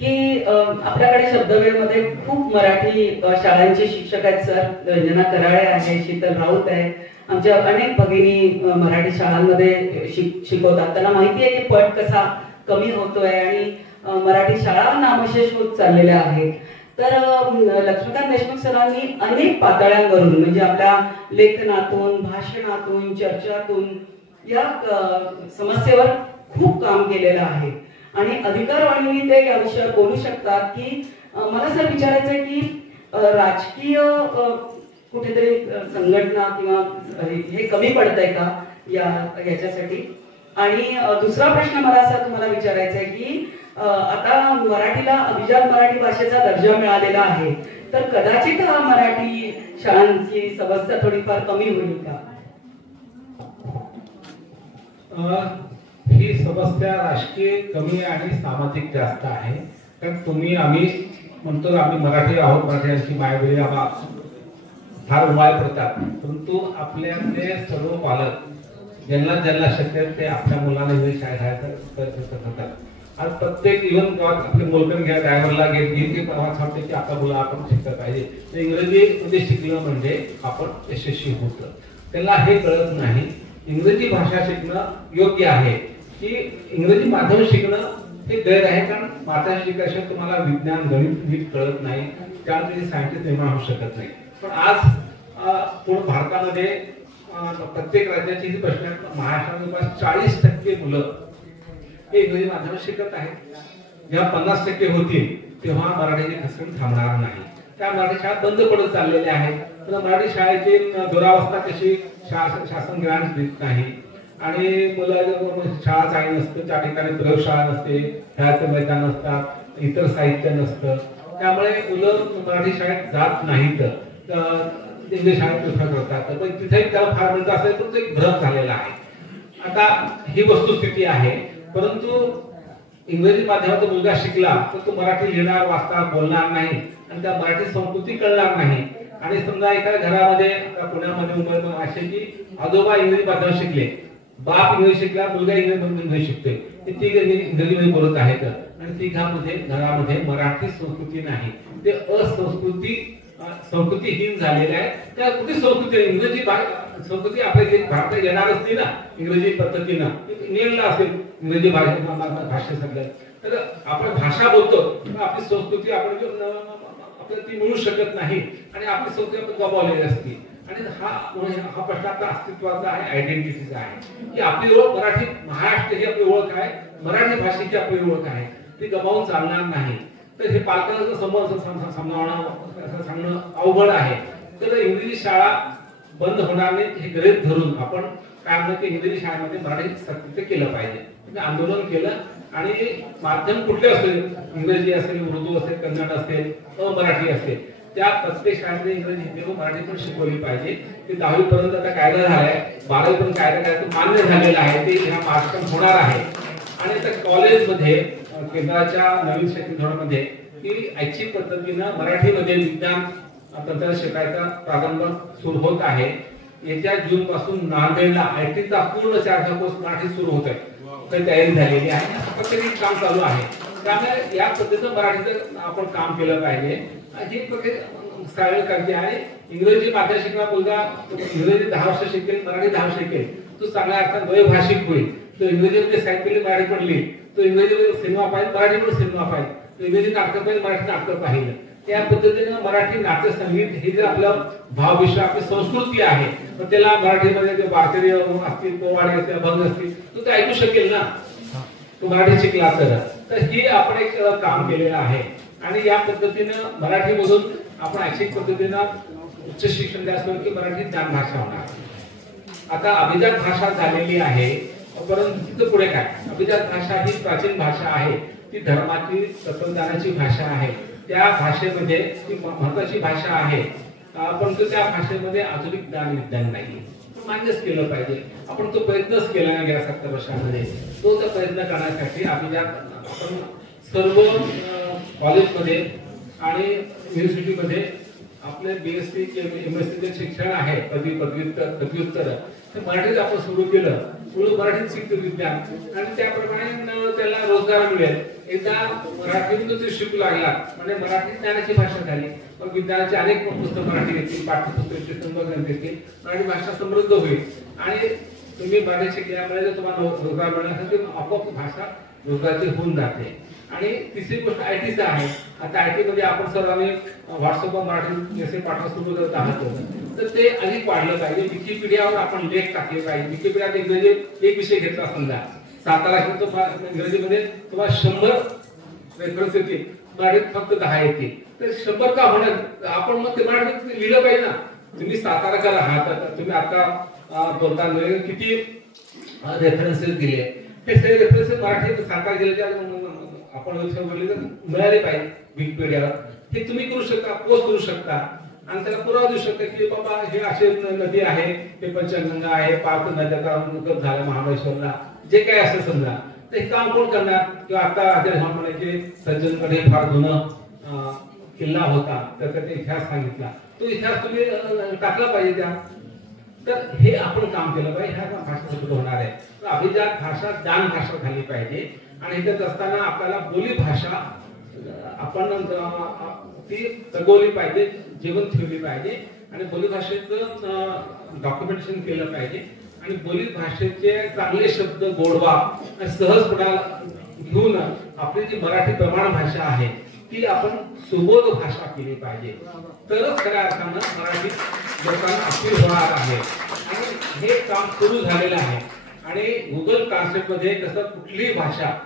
की आपल्याकडे शब्दवेळमध्ये खूप मराठी शाळांचे शिक्षक आहेत सर. रंजना कराळे आहे, शीतल राऊत आहे, आमच्या अनेक भगिनी मराठी शाळांमध्ये शिकवतात. त्यांना माहिती आहे की पट कसा कमी होतोय आणि मराठी शाळा नामशेष होत चाललेल्या आहेत. तर लक्ष्मीकांत देशमुख सरांनी अनेक पातळ्यांवरून म्हणजे आपल्या लेखनातून, भाषणातून, चर्चातून या समस्येवर खूप काम केलेलं आहे. आणि अधिकारवाणीने ते या विषयावर बोलू शकतात की मला सर विचारायचं आहे की राजकीय कुठेतरी संघटना किंवा हे कमी पडतंय का याच्यासाठी. आणि दुसरा प्रश्न मला असा तुम्हाला विचारायचा आहे की आता मराठीला अभिजात मराठी भाषेचा दर्जा मिळालेला आहे, तर कदाचित मराठी शाळांची समस्या थोडीफार कमी होईल का. ही समस्या राजकीय कमी आणि सामाजिक जास्त आहे. कारण आम्ही म्हणतो आम्ही मराठी आहोत, मराठ्यांची मायबोली आम्हाला फार उमाळ पडतात, परंतु आपल्यातले सर्व पालक ज्यांना शक्य ते आपल्या मुलांना इंग्लिश शाळेत प्रयत्न करतात. आणि प्रत्येक इव्हन आपले मोलकन घ्या, ड्रायव्हरला घेत सांगते की आपला मुलं आपण शिकलं पाहिजे. इंग्रजी मध्ये शिकलं म्हणजे आपण यशस्वी होतं. त्याला हे कळत नाही इंग्रजी भाषा शिकणं योग्य आहे की इंग्रजी माध्यम शिकणं हे गैर आहे. कारण माध्यम शिकायशिवाय तुम्हाला विज्ञान गणित नीट कळत नाही, त्यामुळे सायंटिस्ट निर्माण होऊ शकत नाही. पण आज पूर्ण भारतामध्ये प्रत्येक राज्याची ही प्रश्न आहे, महाराष्ट्रामध्ये 40% मुलं हे इंग्रजी माध्यमात शिकत आहेत. जेव्हा 50% होतील तेव्हा मराठीची घसरण थांबणार नाही. त्या मराठी शाळा बंद पडत चाललेल्या आहेत. मराठी शाळेची दुरावस्था कशी शासन ग्रांट देत नाही आणि मुलं शाळा चांगली नसतं, त्या ठिकाणी प्रयोगशाळा नसते, खेळाचं मैदान नसतात, इतर साहित्य नसतं, त्यामुळे मुलं मराठी शाळेत जात नाहीत, इंग्लिश शाळेत प्रिफर करतात. पण तिथे त्याला फार मिळत असेल तर तो एक भ्रम झालेला आहे. आता ही वस्तुस्थिती आहे. परंतु इंग्रजी माध्यमातून मुलगा शिकला तर तो मराठी लिहिणार, वाचणार, बोलणार नाही आणि त्या मराठी संस्कृती कळणार नाही. आणि समजा एखाद्या घरामध्ये पुण्यामध्ये मुंबईमध्ये असे की आजोबा इंग्रजी माध्यमात शिकले, बाप इंग्रजी शिकला, मुलगा इंग्रजी शिकतोय, ते तिघ इंग्रजीमध्ये बोलत आहेत आणि तिघांमध्ये घरामध्ये मराठी संस्कृती नाही, ते संस्कृतीहीन झालेले आहे. त्या कुठे संस्कृती इंग्रजी संस्कृती आपल्या भारतात येणार असते ना इंग्रजी पद्धतीनं, इंग्लंडला असेल इंग्रजी भाषा सगळ्या. तर आपण भाषा बोलतो पण आपली संस्कृती आपल्याला ती मिळू शकत नाही आणि आपली संस्कृती आपण गमावलेली असते. आणि हा प्रश्न आपला अस्तित्वाचा आहे, आयडेंटिटीचा आहे की आपली ओळख मराठी, महाराष्ट्र ही आपली ओळख आहे, मराठी भाषेची आपली ओळख आहे, ती गमावून चालणार नाही. तर हे पालकांचं सांगणं अवघड आहे. तर इंग्रजी शाळा बंद होणार नाही हे गृहीत धरून आपण काय म्हणतं की इंग्रजी शाळेमध्ये मराठी सक्ती केलं पाहिजे. म्हणजे आंदोलन केलं आणि माध्यम कुठले असेल, इंग्रजी असेल, उर्दू असेल, कन्नड असेल, मराठी असेल, त्या प्रत्येक शाळेमध्ये इंग्रजी, हिंदी व मराठी पण शिकवली पाहिजे. ते 10वी पर्यंत आता कायदा झालाय, 12वी पर्यंत कायदा काय मान्य झालेला आहे, ते ह्या महाराष्ट्रात होणार आहे. आणि आता कॉलेजमध्ये केंद्राच्या नवीन शैक्षणिक धोरणामध्ये की ऐच्छिक पद्धतीनं मराठीमध्ये विज्ञान तंत्र शिकायचा प्रारंभ सुरू होत आहे. येत्या जून पासून नांदेडला आयटीचा पूर्ण 4 कोर्स मराठी सुरू होत आहे, तयारी झालेली आहे. प्रत्येक काम चालू आहे. त्यामुळे या पद्धतीनं मराठीचं आपण काम केलं पाहिजे. ही प्रत्येक सरळ करते आहे. इंग्रजी माध्यम शिकणारा मुलगा इंग्रजी 10 वर्ष शिकेल, मराठी 10 वर्ष शिकेल, तो चांगल्या अर्थात द्वैभाषिक होईल. तो इंग्रजीमध्ये साहित्य मराठी पडली, तो इंग्रजीमध्ये सिनेमा पाहिजे, मराठीमध्ये सिनेमा पाहिजे, तो इंग्रजी नाटक पाहिजे, मराठी नाटक पाहिजे. त्या पद्धतीने मराठी नाट्य संगीत हे जे आपलं भावविश्व, आपली संस्कृती आहे, तर त्याला मराठीमध्ये जे वारकरी असतील, पोवाडे असतील, अभंग असतील, तो ते ऐकू शकेल ना, तो मराठी शिकला तर हे आपण एक काम केलेलं आहे. आणि या पद्धतीनं मराठीमधून आपण ऐच्छिक पद्धतीनं उच्च शिक्षण द्यायचं की मराठी ज्ञान भाषा होणार. आता अभिजात भाषा झालेली आहे, परंतु तिथं पुढे काय, अभिजात भाषा ही प्राचीन भाषा आहे, ती धर्माची तत्वज्ञानाची भाषा आहे. त्या भाषेमध्ये ती महत्वाची भाषा आहे, परंतु त्या भाषेमध्ये आधुनिक ज्ञान विज्ञान नाही. मान्यच केलं पाहिजे. आपण तो प्रयत्नच केला नाही गेल्या 70 वर्षांमध्ये. तो प्रयत्न करण्यासाठी अभिजात आपण सर्व कॉलेजमध्ये आणि युनिव्हर्सिटीमध्ये आपले बीएससी एमएससी शिक्षण आहे, पदव्युत्तर ते मराठीत आपण सुरू केलं. पुढे मराठीत शिकतो विज्ञान आणि त्याप्रमाणे त्याला रोजगार मिळेल. एकदा मराठीतून ते शिकू लागला म्हणजे मराठी ज्ञानाची भाषा झाली. मग विज्ञानाचे अनेक पुस्तक मराठी येतील, पाठ्यपुस्तकाचे संवर्धन येतील, मराठी भाषा समृद्ध होईल. आणि तुम्ही मराठी शिकल्यामुळे तुम्हाला रोजगार मिळण्यासाठी आपोआप भाषा रोजगाराची होऊन जाते. आणि तिसरी गोष्ट आयटीचा आहे. आता आयटी मध्ये आपण सर्वांनी व्हॉट्सअपवर मराठी मेसेज पाठवा सुरू करत आहात, तर ते अधिक वाढलं पाहिजे. विकिपीडियावर आपण लेख टाकले पाहिजे. विकिपीडियात इंग्रजी एक विषय घेतला समजा, 7 इंग्रजीमध्ये तुम्हाला 100 रेफरन्स येतील, मराठीत फक्त 10 येतील. तर 100 का होणार, आपण मग ते मराठीत लिहिलं पाहिजे ना. तुम्ही 7 आहात, तुम्ही आता बोलताना किती रेफरन्सेस दिले, हे सगळे रेफरन्सेस मराठीत 7 गेले आपण मिळाले पाहिजे विकिपीडियावर. हे तुम्ही करू शकता, पोस्ट करू शकता आणि त्याला पुरावा देऊ शकता की बाबा हे असे नदी आहे, हे पंचगंगा आहे, 5 नद्याचा उगम झाला महाबळेश्वरला, जे काय असेल समजा, तर हे काम कोण करणार. किंवा आता अजय म्हणायचे सज्जनकडे फार जुनं किल्ला होता, त्याचा ते इतिहास सांगितला, तो इतिहास तुम्ही टाकला पाहिजे त्या. तर हे आपण काम केलं पाहिजे. ह्या भाषा सुरू होणार आहे. अभिजात भाषा ज्ञान भाषा झाली पाहिजे. आणि ह्याच्यात असताना आपल्याला बोली भाषा आपण ती जगवली पाहिजे, जीवन ठेवली पाहिजे. आणि बोली भाषेचं डॉक्युमेंटेशन केलं पाहिजे. आणि बोली भाषेचे चांगले शब्द, गोडवा आणि सहजपणा घेऊन आपली जी मराठी प्रमाण भाषा आहे ती आपण सुबोध भाषा केली पाहिजे. तरच खऱ्या अर्थानं मराठी लोकांना अपील होणार आहे. आणि हे काम सुरू झालेलं आहे. आणि गुगल ट्रान्सलेट मध्ये कसं कुठलीही भाषा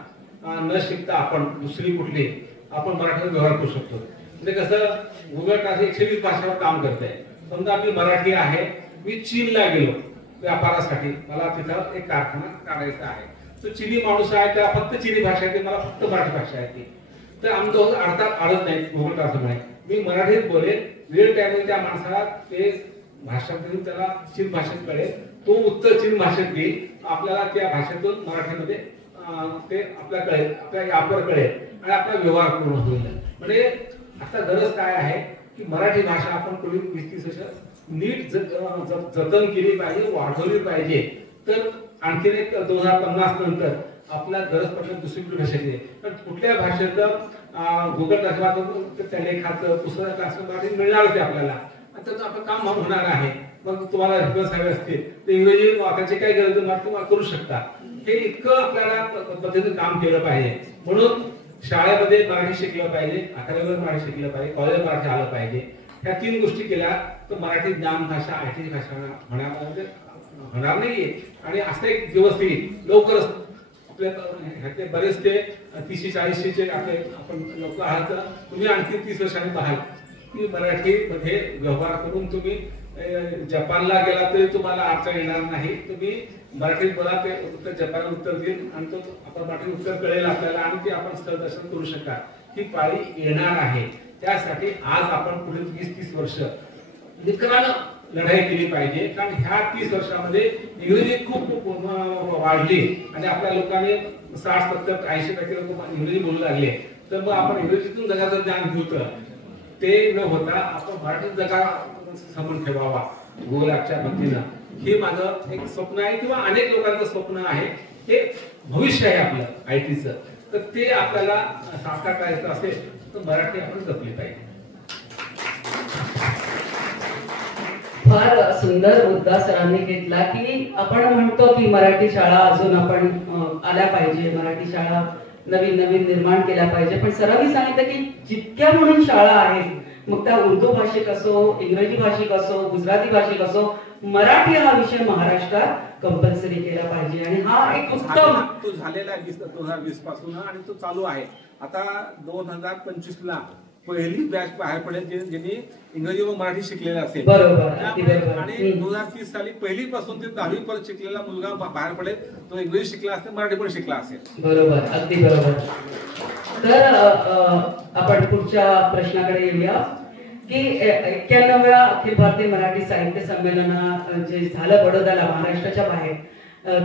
न शिकता आपण दुसरी कुठली आपण मराठीत व्यवहार करू शकतो. म्हणजे कसं गुगल ट्रान्सलेट 120 भाषावर काम करत आहे. समजा मी मराठी आहे, मी चीनला गेलो व्यापारासाठी, मला तिथं एक कारखाना काढायचा आहे, तो चीनी माणूस आहे, त्याला फक्त चीनी भाषा येते, मला फक्त मराठी भाषा येते. तर आमचं अर्थात आडत नाही गुगल ट्रान्सलेट. मी मराठीत बोलेल, वेळ टाइम त्या माणसाला ते भाषा त्याला चीन भाषेत कळेल, तो उत्तर चीन भाषेत घेईल, आपल्याला त्या भाषेतून मराठीमध्ये ते आपल्याला कळेल, आपल्या यावर कळेल आणि आपला व्यवहार पूर्ण होईल. म्हणजे आता गरज काय आहे की मराठी भाषा आपण पुढील 20-30 वर्ष नीट जतन केली पाहिजे, वाढवली पाहिजे. तर आणखीन एक 2050 नंतर आपल्या गरज पडल्यास दुसरी भाषेची पण कुठल्या भाषेचं गुगल ट्रान्सलेट त्या लेखाचं पुस्तकाचं ट्रान्सलेट मिळणारच आहे आपल्याला. त्याचं आपलं काम होणार आहे. मग तुम्हाला रेफरन्स हवे असतील तर इंग्रजी वाचायची काय गरज तुम्हाला करू शकता. हे इतकं आपल्याला पद्धतीने काम केलं पाहिजे. म्हणून शाळेमध्ये मराठी शिकलं पाहिजे, अकरावीवर मराठी शिकलं पाहिजे, कॉलेज मराठी आलं पाहिजे. ह्या 3 गोष्टी केल्या तर मराठी ज्ञान भाषा आयटी भाषा होणार नाहीये. आणि असं एक दिवस येईल लवकरच. आपल्या ह्याचे बरेचसे 30-40चे आपले आपण लोक आहात, तुम्ही आणखी 30 वर्षांनी पाहाल की मराठीमध्ये व्यवहार करून तुम्ही जपानला गेला तरी तुम्हाला अडचण येणार नाही. तुम्ही मराठीत बोला, ते उत्तर जपान उत्तर देईल आणि तो आपण मराठी उत्तर कळेल आपल्याला आणि ते आपण स्थळ दर्शन करू शकाल. ही पाळी येणार आहे. त्यासाठी आज आपण पुढील 20-30 वर्ष निकरानं लढाई केली पाहिजे. कारण ह्या 30 वर्षामध्ये इंग्रजी खूप वाढली आणि आपल्या लोकांनी 60-70-80% लोक इंग्रजी बोलू लागले. तर मग आपण इंग्रजीतून जगाचं ज्ञान घेऊ, तर ते न होता आपण मराठीत जगा समोर ठेवावा गुगलच्या पद्धतीनं. हे माझं एक स्वप्न आहे किंवा अनेक लोकांचं स्वप्न आहे. हे भविष्य आहे आपलं IT चं. तर ते आपल्याला साकार करायचं असेल तर मराठी आपण जपली पाहिजे. फार सुंदर मुद्दा सरांनी घेतला की आपण म्हणतो की मराठी शाळा अजून आपण आल्या पाहिजे, मराठी शाळा नवीन नवीन निर्माण केल्या पाहिजे. पण सरांनी सांगितलं की जितक्या म्हणून शाळा आहेत, मग त्या उर्दू भाषिक असो, इंग्रजी भाषिक असो, गुजराती भाषिक असो, मराठी हा विषय महाराष्ट्रात कंपल्सरी केला पाहिजे. आणि हा एक उत्तम तो झालेला आहे 2020 पासून आणि तो चालू आहे. आता 2025 ला पहिली बॅच बाहेर पडेल ज्यांनी इंग्रजी व मराठी शिकलेला असेल. बरोबर. आणि 2030 साली पहिली पासून ते 10वी पर्यंत शिकलेला मुलगा बाहेर पडेल, तो इंग्रजी शिकला असेल, मराठी पण शिकला असेल. बरोबर, अगदी बरोबर. तर आपण पुढच्या प्रश्नाकडे येऊया की 91व्या अखिल भारतीय मराठी साहित्य संमेलन जे झालं बडोद्याला महाराष्ट्राच्या बाहेर,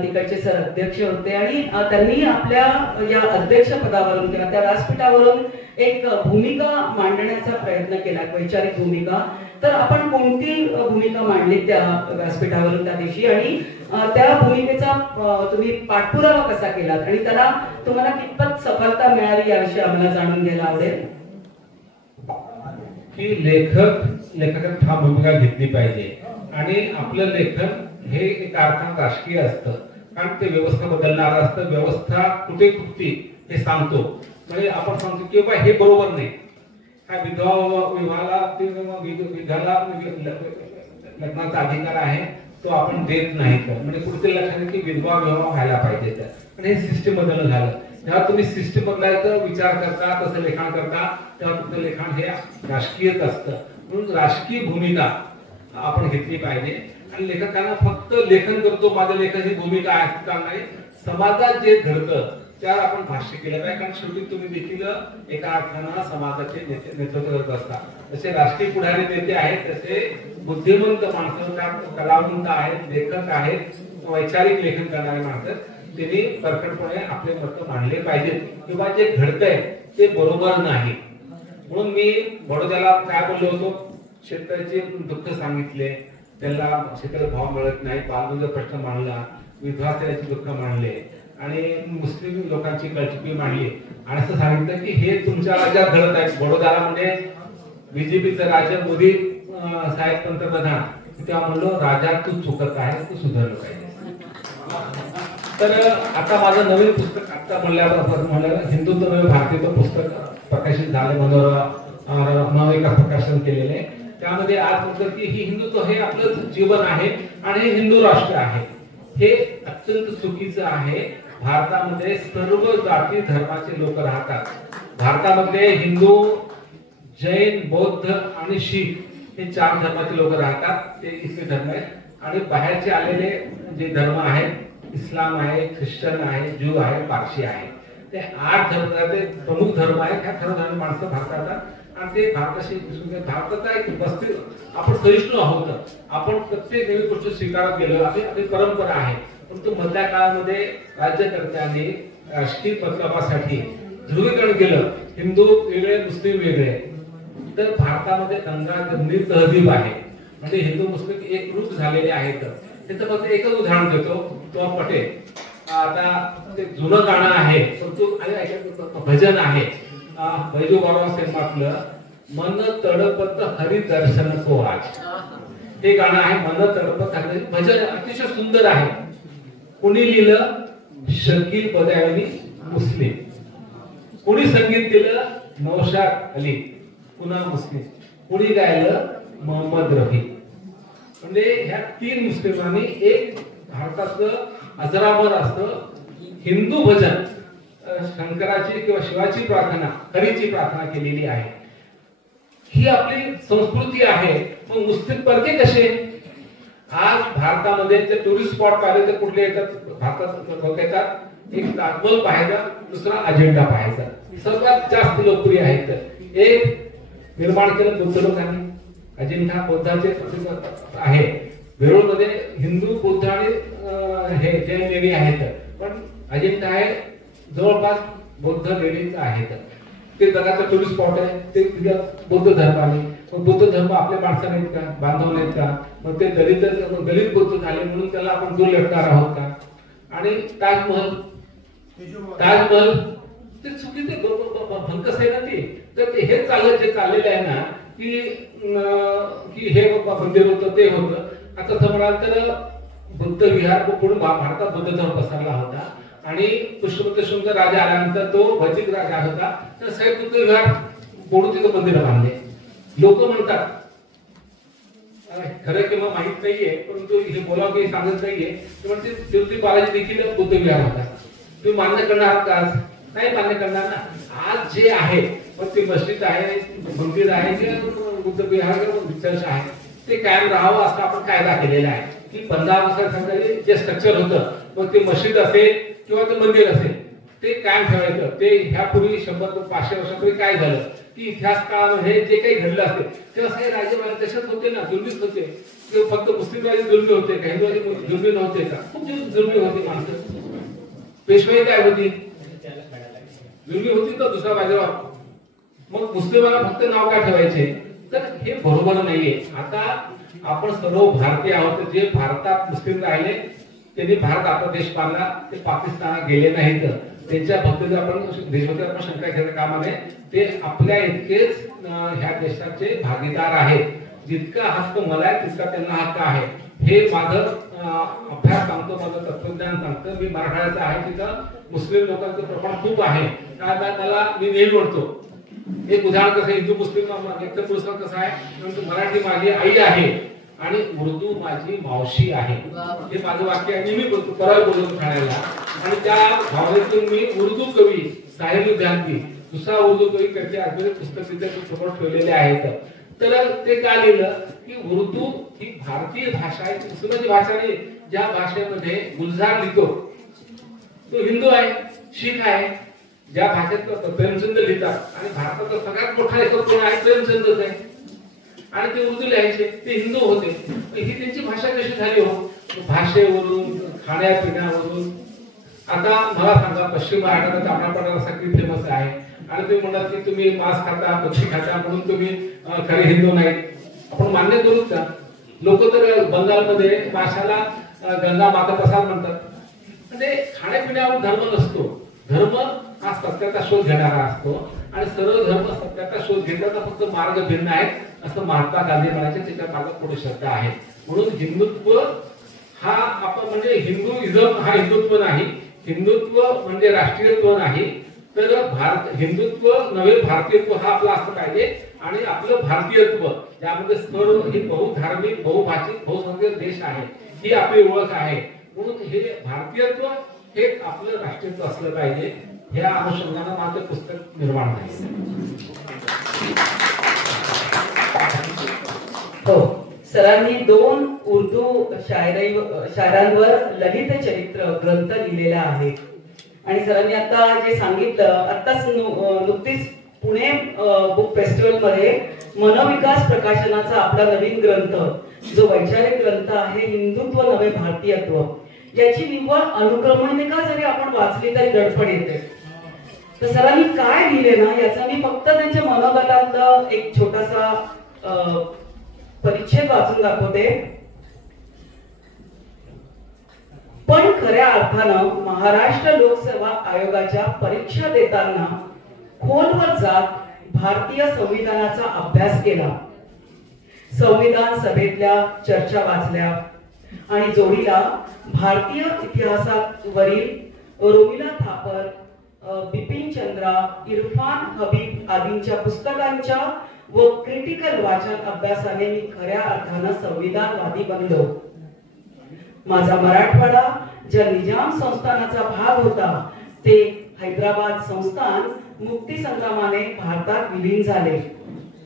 तिकडचे सर अध्यक्ष होते आणि त्यांनी आपल्या या अध्यक्ष पदावरून किंवा त्या व्यासपीठावरून एक भूमिका मांडण्याचा प्रयत्न केला, वैचारिक भूमिका. तर आपण कोणती भूमिका मांडली त्या व्यासपीठावरून त्या दिवशी आणि त्या भूमिकेचा तुम्ही पाठपुरावा कसा केलात आणि त्याला तुम्हाला कितपत सफलता मिळाली याविषयी आम्हाला जाणून घ्यायला आवडेल. की लेखकाने ठाम भूमिका घेतली पाहिजे आणि आपलं लेखन हे एक अर्थात राजकीय असतं. कारण ते व्यवस्था बदलणार असतं. व्यवस्था कुठे कुठती हे सांगतो. म्हणजे आपण सांगतो की बा हे बरोबर नाही, हा विधवाला लग्नाचा अधिकार आहे, तो आपण देत नाही. तर म्हणजे कुठे लक्षात की विधवा विवाह व्हायला पाहिजे. तर पण हे सिस्टम बदलणं झालं. जेव्हा तुम्ही सिस्टम बदलायचं विचार करता, तसं लेखन करता, तेव्हा तुमचं लेखन हे राजकीयच असतं. म्हणून राजकीय भूमिका आपण घेतली पाहिजे. आणि लेखकांना फक्त लेखन करतो माझं लेखन ही भूमिका आहे नाही, समाजात जे घडतं त्यावर आपण भाष्य केलं पाहिजे. कारण शेवटी तुम्ही देखील एका अर्थानं समाजाचे नेतृत्व करत असता. जसे राष्ट्रीय पुढारी नेते आहेत, तसे बुद्धिमंत माणसं, कलावंत आहेत, लेखक आहेत, वैचारिक लेखन करणारे माणसं, त्यांनी परखडपणे आपले मत मांडले पाहिजेत किंवा जे घडतंय ते बरोबर नाही. म्हणून मी बडोद्याला काय बोललो होतो, शेतकऱ्याचे दुःख सांगितले, त्यांना शेतकरी भाव मिळत नाही, बालमजुरीचा प्रश्न मांडला, विधवा स्त्रियांचे दुःख मांडले आणि मुस्लिम लोकांची कळचुकी मांडली आणि असं सांगितलं की हे तुमच्या राज्यात घडत आहे. बडोद्याला म्हणजे बीजेपीचं राज्य, मोदी साहेब पंतप्रधान, तेव्हा म्हणलो राजा तू चुकत आहे, तू सुधारलं पाहिजे. तर आता माझं नवीन पुस्तक आता म्हणल्यावर हिंदुत्व नवे भारतीय पुस्तक प्रकाशित झाले, मनोविकास प्रकाशन केलेले. त्यामध्ये आज म्हणतात की ही हिंदुत्व हे आपलं जीवन आहे आणि हे हिंदू राष्ट्र आहे. हे अत्यंत चुकीचं आहे. भारतामध्ये सर्व जाती धर्माचे लोक राहतात. भारतामध्ये हिंदू, जैन, बौद्ध आणि शीख हे 4 धर्माचे लोक राहतात. ते इस्लामी धर्म आहेत. आणि बाहेरचे आलेले जे धर्म आहेत, इस्लाम आहे, ख्रिश्चन आहे, ज्यू आहे, पारशी आहे, ते 8 धर्माचे प्रमुख धर्म आहेत. ह्या सर्व धर्म माणसं भारतात आणि ते भारताशी भारताचा एक वस्तू आपण सहिष्णू आहोत. आपण प्रत्येक नवीन गोष्ट स्वीकारत गेलो, आपली परंपरा आहे. परंतु मधल्या काळामध्ये राज्यकर्त्यांनी राजकीय मतलबासाठी ध्रुवीकरण केलं. हिंदू वेगळे, मुस्लिम वेगळे. तर भारतामध्ये गंगाजमनी तहजीब आहे. म्हणजे हिंदू मुस्लिम एक रूप झालेले आहेत. त्याचं फक्त एकच उदाहरण देतो, तो पटेल. आता ते जुनं गाणं आहे, परंतु भजन आहे, बैजू बाबा सिनेमातलं मन तडपत हरी दर्शन को आज. हे गाणं आहे, मन तडपत हरी. भजन अतिशय सुंदर आहे. कुणी लिहिलं? शकील बदायनी मुस्लिम. कुणी संगीत दिलं? नौशाद अली, पुन्हा मुस्लिम. कुणी गायलं? मोहम्मद रफी. म्हणजे ह्या 3 मुस्लिमांनी एक भारताचं अजरामर असतं हिंदू भजन, शंकराची किंवा शिवाची प्रार्थना, हरीची प्रार्थना केलेली आहे. ही आपली संस्कृती आहे. मग मुस्लिम परके कसे? आज भारतामध्ये जे टुरिस्ट स्पॉट आले तर कुठले येतात? भारतात लोक येतात, एक ताजमहल पाहायचा, दुसरा अजेंडा पाहायचा. सर्वात जास्त लोकप्रिय आहेत. एक निर्माण केलं बुद्ध लोकांनी, अजिंठा बौद्धाचे आहे. वेरूळमध्ये हिंदू बुद्ध आणि हे जैन लेणी आहेत, पण अजिंठा आहे जवळपास बौद्ध लेणीच आहेत. ते जगाचं टुरिस्ट स्पॉट आहे. ते बुद्ध धर्माने, मग बुद्ध धर्म आपल्या माणसं नाहीत का, बांधव नाहीत का? मग ते दलित बुद्ध झाले म्हणून त्याला आपण दूर लटणार आहोत का? आणि ताजमहल ते चुकीचे भंकस आहे ना ते. तर हे जे चाललेलं आहे ना की हे मंदिर होतं ते होतं. आता तसं म्हणाल तर बुद्ध विहार पूर्ण भारतात बुद्ध धर्म पसरला होता आणि पुष्पगुप्त शुंग राजा आल्यानंतर तो वैदिक राजा होता. तर साहेब बुद्ध विहार बोडून तिथं मंदिर बांधले. लोक म्हणतात, खरं किंवा माहित नाहीये, परंतु हे बोलावं काही सांगत नाहीये, म्हणजे तिरुपती बालाजी देखील बुद्ध विहार होता. तुम्ही मान्य करणार का? नाही मान्य करणार ना. आज जे आहे मग ते मस्जिद आहे, मंदिर आहे, बुद्ध विहार चर्च आहे, ते कायम राहावं असं आपण कायदा केलेला आहे की 15 वर्षांसाठी जे स्ट्रक्चर होतं, मग ते मस्जिद असेल किंवा ते मंदिर असेल, ते कायम ठेवायचं. ते ह्यापूर्वी 100-500 वर्षापूर्वी काय झालं की इतिहास काळामध्ये जे काही घडलं असेल तेव्हा काही राजे तसेच होते ना, जुलमीच होते. फक्त मुस्लिम राजे जुलमी होते का, हिंदू राजे जुलमी नव्हते का? खूप जुलमी होती माणसं. पेशवाई काय होती? जुलमी होती तर दुसऱ्या बाजूला. मग मुस्लिमांना फक्त नाव काय ठेवायचे? तर हे बरोबर नाहीये. आता आपण सर्व भारतीय आहोत. जे भारतात मुस्लिम राहिले त्यांनी भारत आपला देश पाळला, ते पाकिस्तानात गेले नाहीत. त्यांच्या भक्तीचा आपण देशभक्ती आपण शंका घेता कामा नये. ते आपल्या इतकेच ह्या देशाचे भागीदार आहेत. जितका हक्क मला आहे तितका त्यांना हक्क आहे. हे माझं अभ्यास सांगतो, माझं तत्वज्ञान सांगतं. मी मराठवाड्याचा आहे, तिथं मुस्लिम लोकांचं प्रमाण खूप आहे. त्याला मी नेहमी म्हणतो, एक उदाहरण कसं हिंदू मुस्लिम व्यक्त पुरस्कार कसा आहे, परंतु मराठी माझी आई आहे आणि उर्दू माझी मावशी आहे. हे माझं वाक्य आहे. मी बोलतो, परवा बोलतो ठाण्याला, आणि त्या भावनेतून मी उर्दू कवी साहिल उद्यानवी, दुसरा उर्दू कवी करते असलेले पुस्तक तिथे समोर ठेवलेले आहेत. तर ते काय लिहिलं की उर्दू ही भारतीय भाषा आहे, मुस्लिमाची भाषा नाही. ज्या भाषेमध्ये गुलजार लिहितो तो हिंदू आहे, शीख आहे. ज्या भाषेत प्रेमचंद लिहितात आणि भारताचा सगळ्यात मोठा लेखक कोण आहे? प्रेमचंदच आहे. आणि ते उर्दू लिहायचे, ते हिंदू होते. ही त्यांची भाषा कशी झाली हो? भाषेवरून, खाण्यापिण्यावरून. आता मला सांगा, पश्चिम महाराष्ट्रात तांबडा पांढरा रस्सा किती फेमस आहे, आणि तुम्ही म्हणतात की तुम्ही मांस खाता, पक्षी खाता, म्हणून तुम्ही खरे हिंदू नाहीत. आपण मान्य करूच का? लोक तर बंगालमध्ये माशाला गंगा माता प्रसाद म्हणतात. म्हणजे खाण्यापिण्यावर धर्म नसतो. धर्म हा सत्याचा शोध घेणारा असतो, आणि सर्व धर्म सत्याचा शोध घेण्याचा फक्त मार्ग भिन्न आहे असं महात्मा गांधी म्हणायचे. त्याच्या मार्गात थोडी श्रद्धा आहे. म्हणून हिंदुत्व हा आपण म्हणजे हिंदुइझम हा हिंदुत्व नाही, हिंदुत्व म्हणजे राष्ट्रीयत्व नाही. तर हिंदुत्व नव्हे, भारतीयत्व हा आपला असं पाहिजे. आणि आपलं भारतीयत्व ज्यामध्ये सर्व ही बहुधार्मिक, बहुभाषिक, बहुसंस्कृत देश आहे, ही आपली ओळख आहे. म्हणून हे भारतीयत्व हे आपलं राष्ट्रीयत्व असलं पाहिजे. ह्या अनुषंगाने माझं पुस्तक निर्माण झालं. हो, सरांनी 2 उर्दू शायरांवर ललित चरित्र ग्रंथ लिहिलेला आहे. आणि सरांनी आता जे सांगितलं, आताच नुकतीच पुणे बुक फेस्टिवल मध्ये मनविकास प्रकाशनाचा आपला नवीन ग्रंथ, जो वैचारिक ग्रंथ आहे, हिंदुत्व नव्हे भारतीयत्व, याची निव्वळ अनुक्रमणिका जरी आपण वाचली तरी दडपण येते. तर सरांनी काय लिहिले ना, याचा मी फक्त त्यांच्या मनोगतातलं एक छोटासा परिच्छेद वाचून दाखवते. पण खऱ्या अर्थानं महाराष्ट्र लोकसेवा आयोगाच्या परीक्षा देताना खोलवर जात भारतीय संविधानाचा अभ्यास केला, संविधान सभेतल्या चर्चा वाचल्या, आणि जोडीला भारतीय इतिहासावरील रोमिला थापर, बिपिन चंद्रा, इरफान हबीब आदींच्या पुस्तकांच्या व क्रिटिकल वाचन अभ्यासाने मी खऱ्या अर्थानं संविधानवादी बनलो. माझा मराठवाडा ज्या निजाम संस्थानाचा भाग होता ते हैदराबाद संस्थान मुक्ती संग्रामाने भारतात विलीन झाले.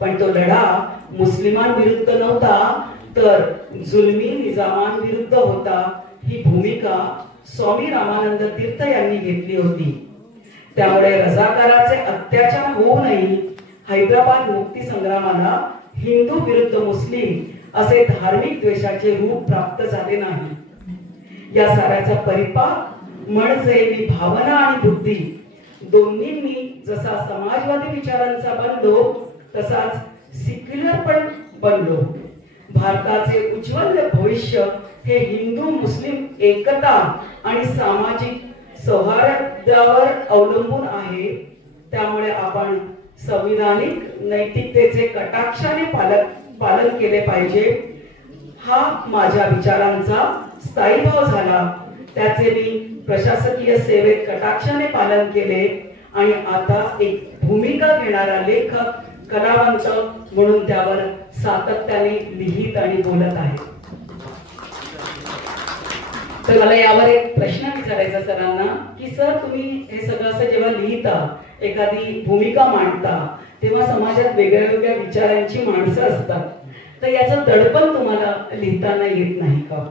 पण तो लढा मुस्लिमांविरुद्ध नव्हता, तर जुलमी निजामांविरुद्ध होता. ही भूमिका स्वामी रामानंद तीर्थ यांनी घेतली होती. त्यामुळे रजाकाराचे अत्याचार होऊनही हैदराबाद मुक्ती संग्रामाला हिंदू विरुद्ध मुस्लिम असे धार्मिक द्वेषाचे रूप प्राप्त झाले नाही. या साऱ्याचा परिपाक म्हणजे मी भावना आणि बुद्धी दोन्हींनी जसा समाजवादी विचारांचा बनलो तसाच सेक्युलर पण बनलो. भारताचे उज्ज्वल भविष्य हे हिंदू मुस्लिम एकता आणि सामाजिक सौहार्दावर अवलंबून आहे. त्यामुळे आपण संविधानिक नैतिकतेचे कटाक्षाने पालन केले पाहिजे. हा माझ्या विचारांचा स्थायीभाव झाला. त्याचे मी प्रशासकीय सेवेत कटाक्षाने पालन केले आणि आता एक भूमिका घेणारा लेखक कलावंत म्हणून त्यावर सातत्याने लिहित आणि बोलत आहे. तर मला यावर एक प्रश्न विचारायचा सरांना की सर, तुम्ही हे सगळं असं जेव्हा लिहिता, एखादी भूमिका मांडता, तेव्हा समाजात वेगळ्या वेगळ्या विचारांची माणसं असतात, तर याचं दडपण तुम्हाला लिहिताना येत नाही का?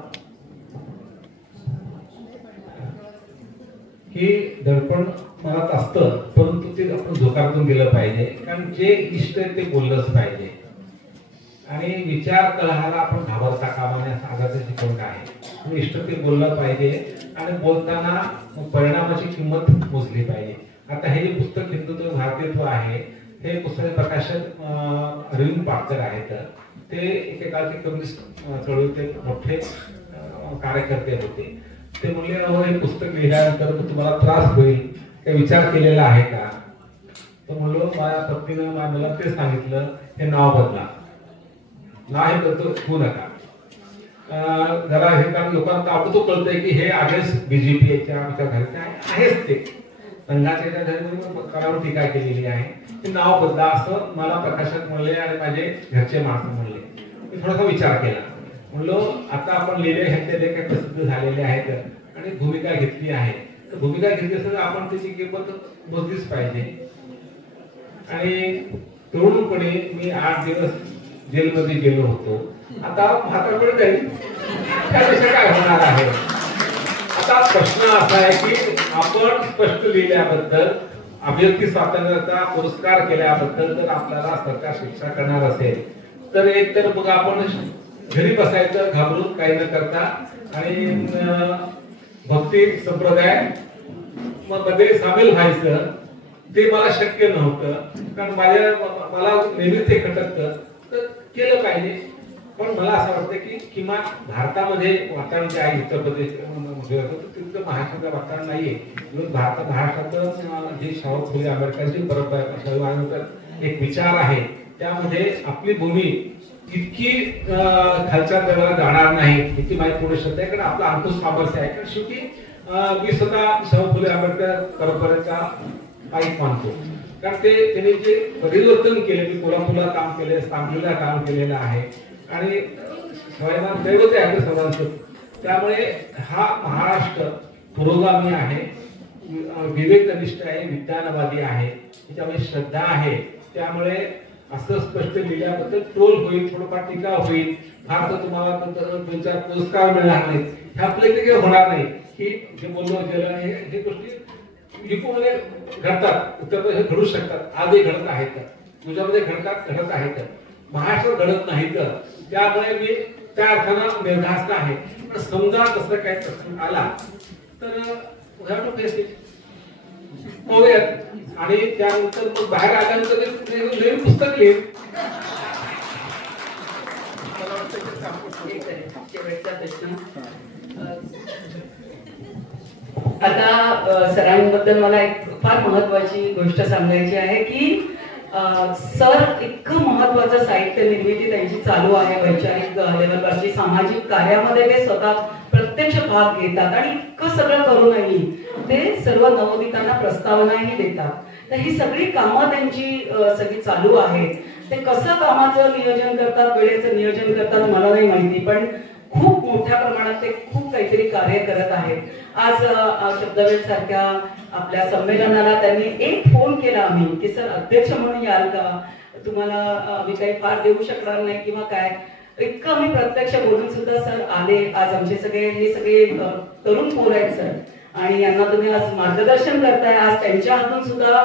हे दडपण मनात असतं, परंतु ते आपण झोकारून गेलं पाहिजे. कारण जे इष्ट आहे ते बोललंच पाहिजे. आणि विचार कलहाला आपण घाबरता कामा नये असं आगाचं शिकवण आहे. इष्ट ते बोललं पाहिजे आणि बोलताना परिणामाची किंमत मोजली पाहिजे. आता हे जे पुस्तक हिंदुत्व भारतीयत्व आहे, हे पुस्तक प्रकाशक अरविंद पाटकर आहेत. ते एकेकाळचे कम्युनिस्ट चळवळीचे मोठे कार्यकर्ते होते. ते म्हणले, हे पुस्तक लिहिल्यानंतर तुम्हाला त्रास होईल, काही विचार केलेला आहे का? तर म्हणलो, माझ्या पत्नीनं मला ते सांगितलं, हे नाव बदला, नाव हे करतो होऊ नका. जरा हे कारण लोकांना ताबडतोब कळतंय की हे अगेन्स्ट बीजेपीच्या विचारधारेचे आहेच. ते संघाच्या करावर टीका केलेली आहे. ते नाव बदला असं मला प्रकाशक म्हणले आणि माझे घरचे माणसं म्हणले. मी थोडासा विचार केला. म्हणलो, आता आपण लिहिले ह्याचे लेख प्रसिद्ध झालेले आहेत आणि भूमिका घेतली आहे, तर भूमिका घेतली असेल तर आपण त्याची किंमत मोजलीच पाहिजे. आणि तरुणपणे मी 8 दिवस जेलमध्ये गेलो होतो. आता म्हातारपणे जाईल, त्यापेक्षा काय होणार आहे? आता प्रश्न असा आहे की आपण स्पष्ट लिहिल्याबद्दल, अभिव्यक्ती स्वातंत्र्याचा पुरस्कार केल्याबद्दल जर आपल्याला सरकार शिक्षा करणार असेल तर एक तर मग आपण घरी बसायचं घाबरून काही न करता आणि भक्ती संप्रदाय मध्ये सामील व्हायचं. ते मला शक्य नव्हतं, कारण मला नेहमीच ते खटकतं. तर केलं पाहिजे. पण मला असं वाटतं की किमान भारतामध्ये वातावरण जे आहे, उत्तर प्रदेश तिथलं महाराष्ट्राचं वातावरण नाहीये. महाराष्ट्राचं जे शाहू फुले आंबेडकरांची परंपरा एक विचार आहे, त्यामध्ये आपली भूमी इतकी खालच्या दराला जाणार नाही इतकी माहिती थोडी श्रद्धा आहे. कारण आपला अंकुश सामर्थ्य आहे. कारण शेवटी मी स्वतः शाहू फुले आंबेडकर परंपरेचा पाईक मानतो. कारण त्यांनी जे परिवर्तन केले, मी कोल्हापूरला काम केले, सांगलीला काम केलेलं आहे आणि स्वाभिमान दैवत आहे सर्वांचं. त्यामुळे हा महाराष्ट्र पुरोगामी आहे, विवेकनिष्ठ आहे, विज्ञानवादी आहे, त्याच्यामध्ये श्रद्धा आहे. त्यामुळे असं स्पष्ट लिहिल्याबद्दल ट्रोल होईल, थोडंफार टीका होईल, फार तर तुम्हाला 2-4 पुरस्कार मिळणार नाहीत. हे आपले काही होणार नाही की जे बोललो गेलं हे गोष्टी विपुलने घडतात. उत्तर प्रदेश घडू शकतात, आजही घडत आहेत, तुझ्यामध्ये घडत आहेत, महाराष्ट्रात घडत नाहीत. त्यामुळे मी त्या अर्थानं निर्धास्त आहे. पण समजा तसं काही प्रश्न आला तर पाहूयात आणि त्यानंतर मग बाहेर आल्यानंतर नवीन पुस्तक लिहिन. आता सरांबद्दल मला एक फार महत्वाची गोष्ट सांगायची आहे की सर इतकं महत्वाचं साहित्य निर्मिती त्यांची चालू आहे. वैचारिक लेवलवरची सामाजिक कार्यामध्ये ते स्वतः प्रत्यक्ष भाग घेतात आणि इतकं सगळं करूनही ते सर्व नवोदितांना प्रस्तावनाही देतात. तर ही सगळी कामं त्यांची सगळी चालू आहेत. ते कसं कामाचं नियोजन करतात, वेळेचं नियोजन करतात मला नाही माहिती, पण खूप मोठ्या प्रमाणात ते खूप काहीतरी कार्य करत आहेत. आज शब्दवेध सारख्या आपल्या संमेलनाला त्यांनी एक फोन केला आम्ही की सर अध्यक्ष म्हणून याल का, तुम्हाला आम्ही काही फार देऊ शकणार नाही किंवा काय, इतकं आम्ही प्रत्यक्ष बोलून सुद्धा सर आले. आज आमचे सगळे हे सगळे तरुण पोर आहेत सर, आणि यांना तुम्ही आज मार्गदर्शन करताय. आज त्यांच्या हातून सुद्धा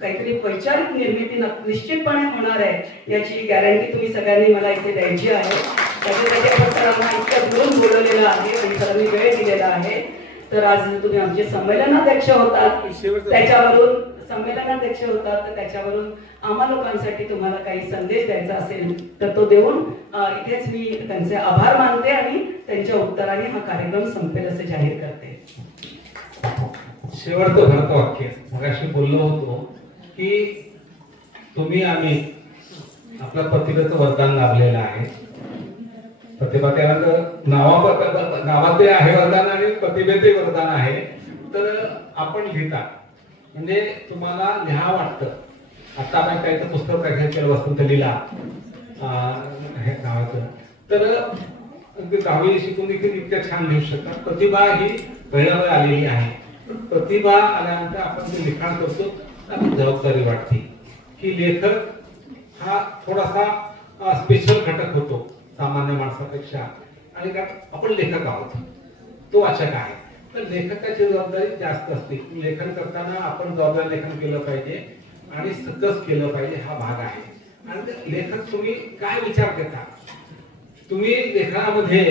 काहीतरी वैचारिक निर्मिती निश्चितपणे होणार आहे याची गॅरंटी तुम्ही सगळ्यांनी मला इथे द्यायची आहे. त्याच्यासाठी आपण सरांना इतकं दुरून बोलवलेलं आहे आणि सरांनी वेळ दिलेला आहे. तर आज तुम्ही आमचे संमेलनाध्यक्ष होतात, त्याच्यावरून संमेलनाध्यक्ष होतात, तर त्याच्यावरून आम्हा लोकांसाठी तुम्हाला काही संदेश द्यायचा असेल तर तो देऊन इथेच मी त्यांचे आभार मानते आणि त्यांच्या उत्तराने हा कार्यक्रम संपेल असे जाहीर करते. शेवटचं भरतं वाक्य मगाशी बोललो होतो की तुम्ही आम्ही आपल्या प्रतिभेचं वरदान लाभलेलं आहे. प्रतिभा त्याला नावाचे आहे वरदान आणि प्रतिभेचे वरदान आहे. तर आपण लिहिता म्हणजे तुम्हाला लिहा वाटतं. आता आपण काहीचं पुस्तक प्रकाशित केलं वसंत लीला नावाचं, तर 10वी शिकून देखील इतक्या छान लिहू शकतात. प्रतिभा ही वेळेवर आलेली आहे. प्रतिभा आल्यानंतर आपण जे लिखाण करतो आपण जबाबदारी वाटते की लेखक हा थोडासा स्पेशल घटक होतो सामान्य माणसापेक्षा, आणि आपण लेखक आहोत, तो वाचक आहे. तर लेखकाची जबाबदारी जास्त असते. लेखन करताना आपण जबाबदारी लेखन केलं पाहिजे आणि सकस केलं पाहिजे, हा भाग आहे. आणि लेखक तुम्ही काय विचार करता, तुम्ही लेखनामध्ये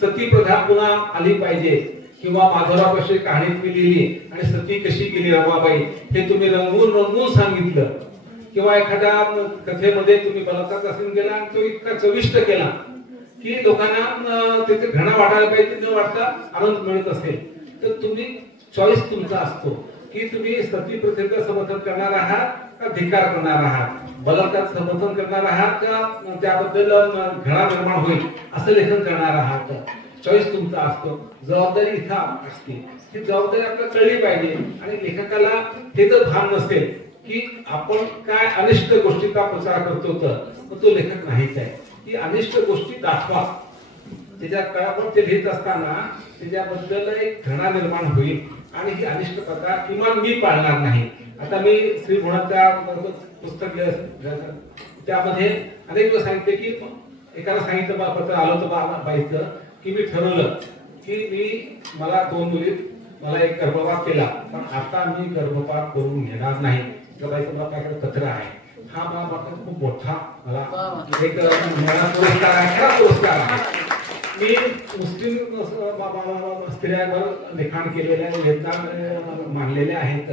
सती प्रथा पुन्हा आली पाहिजे किंवा माधवराव कहाणी मी लिहिली आणि सती कशी केली रमाबाई हे तुम्ही रंगवून रंगवून सांगितलं, किंवा एखाद्या कथेमध्ये तुम्ही बलात्कार प्रसंग केला आणि तो इतका चविष्ट केला की लोकांना त्याचे घृणा वाटायला पाहिजे, न वाटता आनंद मिळत असेल, तर तुम्ही चॉईस तुमचा असतो की तुम्ही सती प्रथेचं समर्थन करणार आहात का धिक्कार करणार आहात, बलात्कार समर्थन करणार आहात का त्याबद्दल घृणा निर्माण होईल असं लेखन करणार आहात. चॉईस तुमचा असतो. जबाबदारी इथं असते. ही जबाबदारी आपल्याला कळली पाहिजे. आणि लेखकाला हे जर भान नसेल की आपण काय अनिष्ट गोष्टीचा प्रचार करतो तर तो लेखक नाहीच आहे. की अनिष्ट गोष्टी दाखवा, त्याच्या काळावर ते लिहित असताना त्याच्याबद्दल एक घृणा निर्माण होईल आणि ही अनिष्ट प्रकार किमान मी पाळणार नाही. आता मी श्री गुणाच्या पुस्तक त्यामध्ये अनेक वेळा सांगितले की एकाला सांगितलं मला पत्र आलं होतं बाईचं की मी ठरवलं की मला 2 मुली, मला एक गर्भपात केला, पण आता मी गर्भपात करून घेणार नाही. बाईचं मला काय पत्र आहे, हा मला खूप मोठा मला एक पुरस्कार आहे. मी मुस्लिम स्त्रियांवर लिखाण केलेले वेदना मांडलेले आहेत.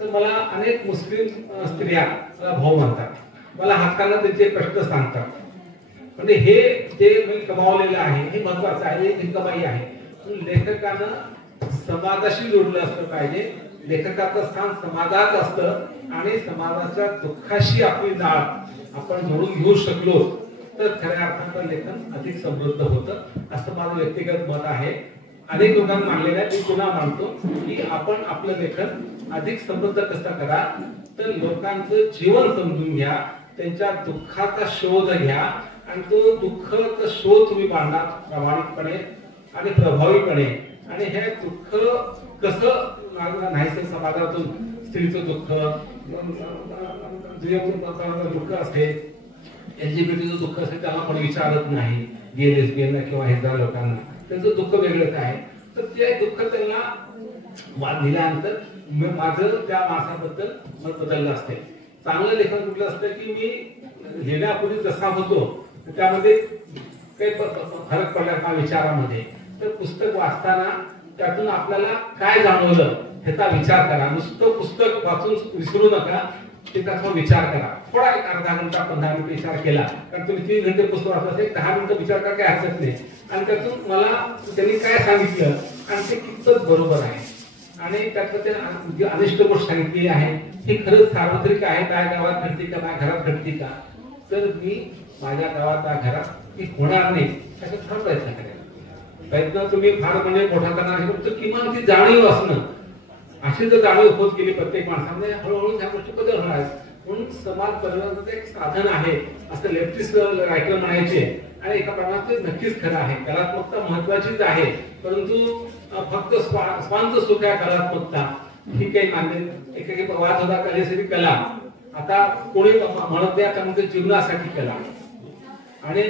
तर मला अनेक मुस्लिम स्त्रिया मला भाऊ म्हणतात, मला हक्कानं त्यांचे कष्ट सांगतात. म्हणजे हे जे मी कमावलेलं आहे हे महत्वाचं आहे, हे कमाई आहे. लेखकानं समाजाशी जोडलं असलं पाहिजे. लेखकाचं स्थान समाजात असतं आणि समाजाच्या दुःखाशी आपली नाळ आपण जोडून घेऊ शकलो तर खऱ्या अर्थानं लेखन अधिक समृद्ध होतं असं माझं व्यक्तिगत मत आहे. अनेक लोकांना मानलेलं आहे, मी पुन्हा मानतो की आपण आपलं लेखन अधिक समृद्ध कसं करा तर लोकांचं जीवन समजून घ्या, त्यांच्या दुःखाचा शोध घ्या आणि तो दुःखाचा शोध तुम्ही मांडा प्रामाणिकपणे आणि प्रभावीपणे. आणि हे दुःख कसं नाहीसं समाजातून स्त्रीचं दुःख, दुःख असते, एलजीबीटीचं दुःख असते, त्याला पण विचारत नाही. गे लेस्बियन किंवा हिंदा लोकांना त्यांचं दुःख वेगळंच आहे. तर ते दुःख त्यांना दिल्यानंतर माझं त्या माणसाबद्दल मत बदललं असते. चांगलं लेखन कुठलं असतं की मी लिहिण्यापूर्वी जसा होतो त्यामध्ये काही फरक पडला का विचारामध्ये, तर पुस्तक वाचताना त्यातून आपल्याला काय जाणवलं ह्याचा विचार करा. नुसतं पुस्तक वाचून विसरू नका, त्याचा विचार करा. थोडा एक अर्धा घंटा 15 मिनिट विचार केला, कारण तुम्ही 3 घंटे पुस्तक वाचलं असेल 10 मिनिटं विचार करा, काही हरकत नाही. आणि त्यातून मला त्यांनी काय सांगितलं आणि ते कितपत बरोबर आहे आणि त्यातलं ते अनिष्ट गोष्ट सांगितली आहे हे खरंच सार्वत्रिक आहे, काय गावात घडते का माझ्या घरात घडते का, तर मी माझ्या गावात घरात ती होणार नाही त्याचा फार प्रयत्न करेल. प्रयत्न तुम्ही फार म्हणजे मोठा करणार आहे, तर किमान ती जाणीव असणं, अशी जर जाणीव होत गेली प्रत्येक माणसामध्ये हळूहळू ह्या गोष्टी बदल होणार आहेत. म्हणून समाज परिवर्तनाचं एक साधन आहे असं लेफ्टिस्ट रायटर म्हणायचे आणि एका प्रमाणात ते नक्कीच खरं आहे. कलात्मकता महत्वाचीच आहे, परंतु फक्त स्वांत सुख आहे कलात्मकता ही काही मान्य. एक वाद होता कलेसाठी कला, आता कोणी म्हणत नाही त्यामध्ये जीवनासाठी कला आणि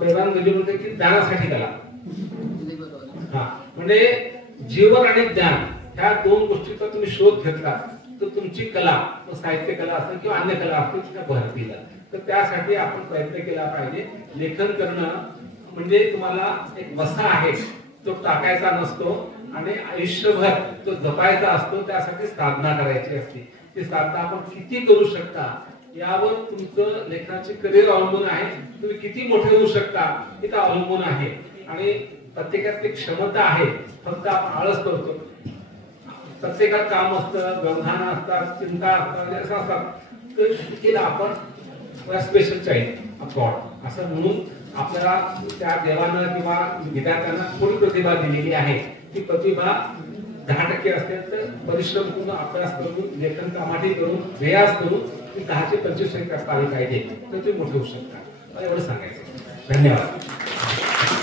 पेदान म्हणते की ज्ञानासाठी कला. हा म्हणजे जीवन आणि ज्ञान ह्या दोन गोष्टीचा तुम्ही शोध घेतला तर तुमची कला, साहित्य कला असेल किंवा अन्य कला असतील त्या भरतील. तर त्यासाठी आपण प्रयत्न केला पाहिजे. लेखन करणं म्हणजे तुम्हाला एक वसा आहे तो टाकायचा नसतो आणि आयुष्यभर तो जपायचा असतो. त्यासाठी साधना करायची असते. ती साधना आपण किती करू शकता यावर तुमचं लेखनाचे करिअर अवलंबून आहे. तुम्ही किती मोठे होऊ शकता हे तर अवलंबून आहे. आणि प्रत्येकात एक क्षमता आहे, फक्त आपण आळस करतो. प्रत्येकात काम असतं, व्यवधान असतात, चिंता असतात, असं असतात. तर तिला आपण स्पेशल चाइल्ड ऑफ गॉड असं म्हणून आपल्याला त्या देवानं किंवा विद्यार्थ्यांना थोडी प्रतिभा दिलेली आहे. ती प्रतिभा 10% असेल तर परिश्रम करून, अभ्यास करून, लेखन कामाटी करून, रियाज करून 10 ते 25% करता आली पाहिजे तर ते मोठे होऊ शकतात. मला एवढं सांगायचं. धन्यवाद.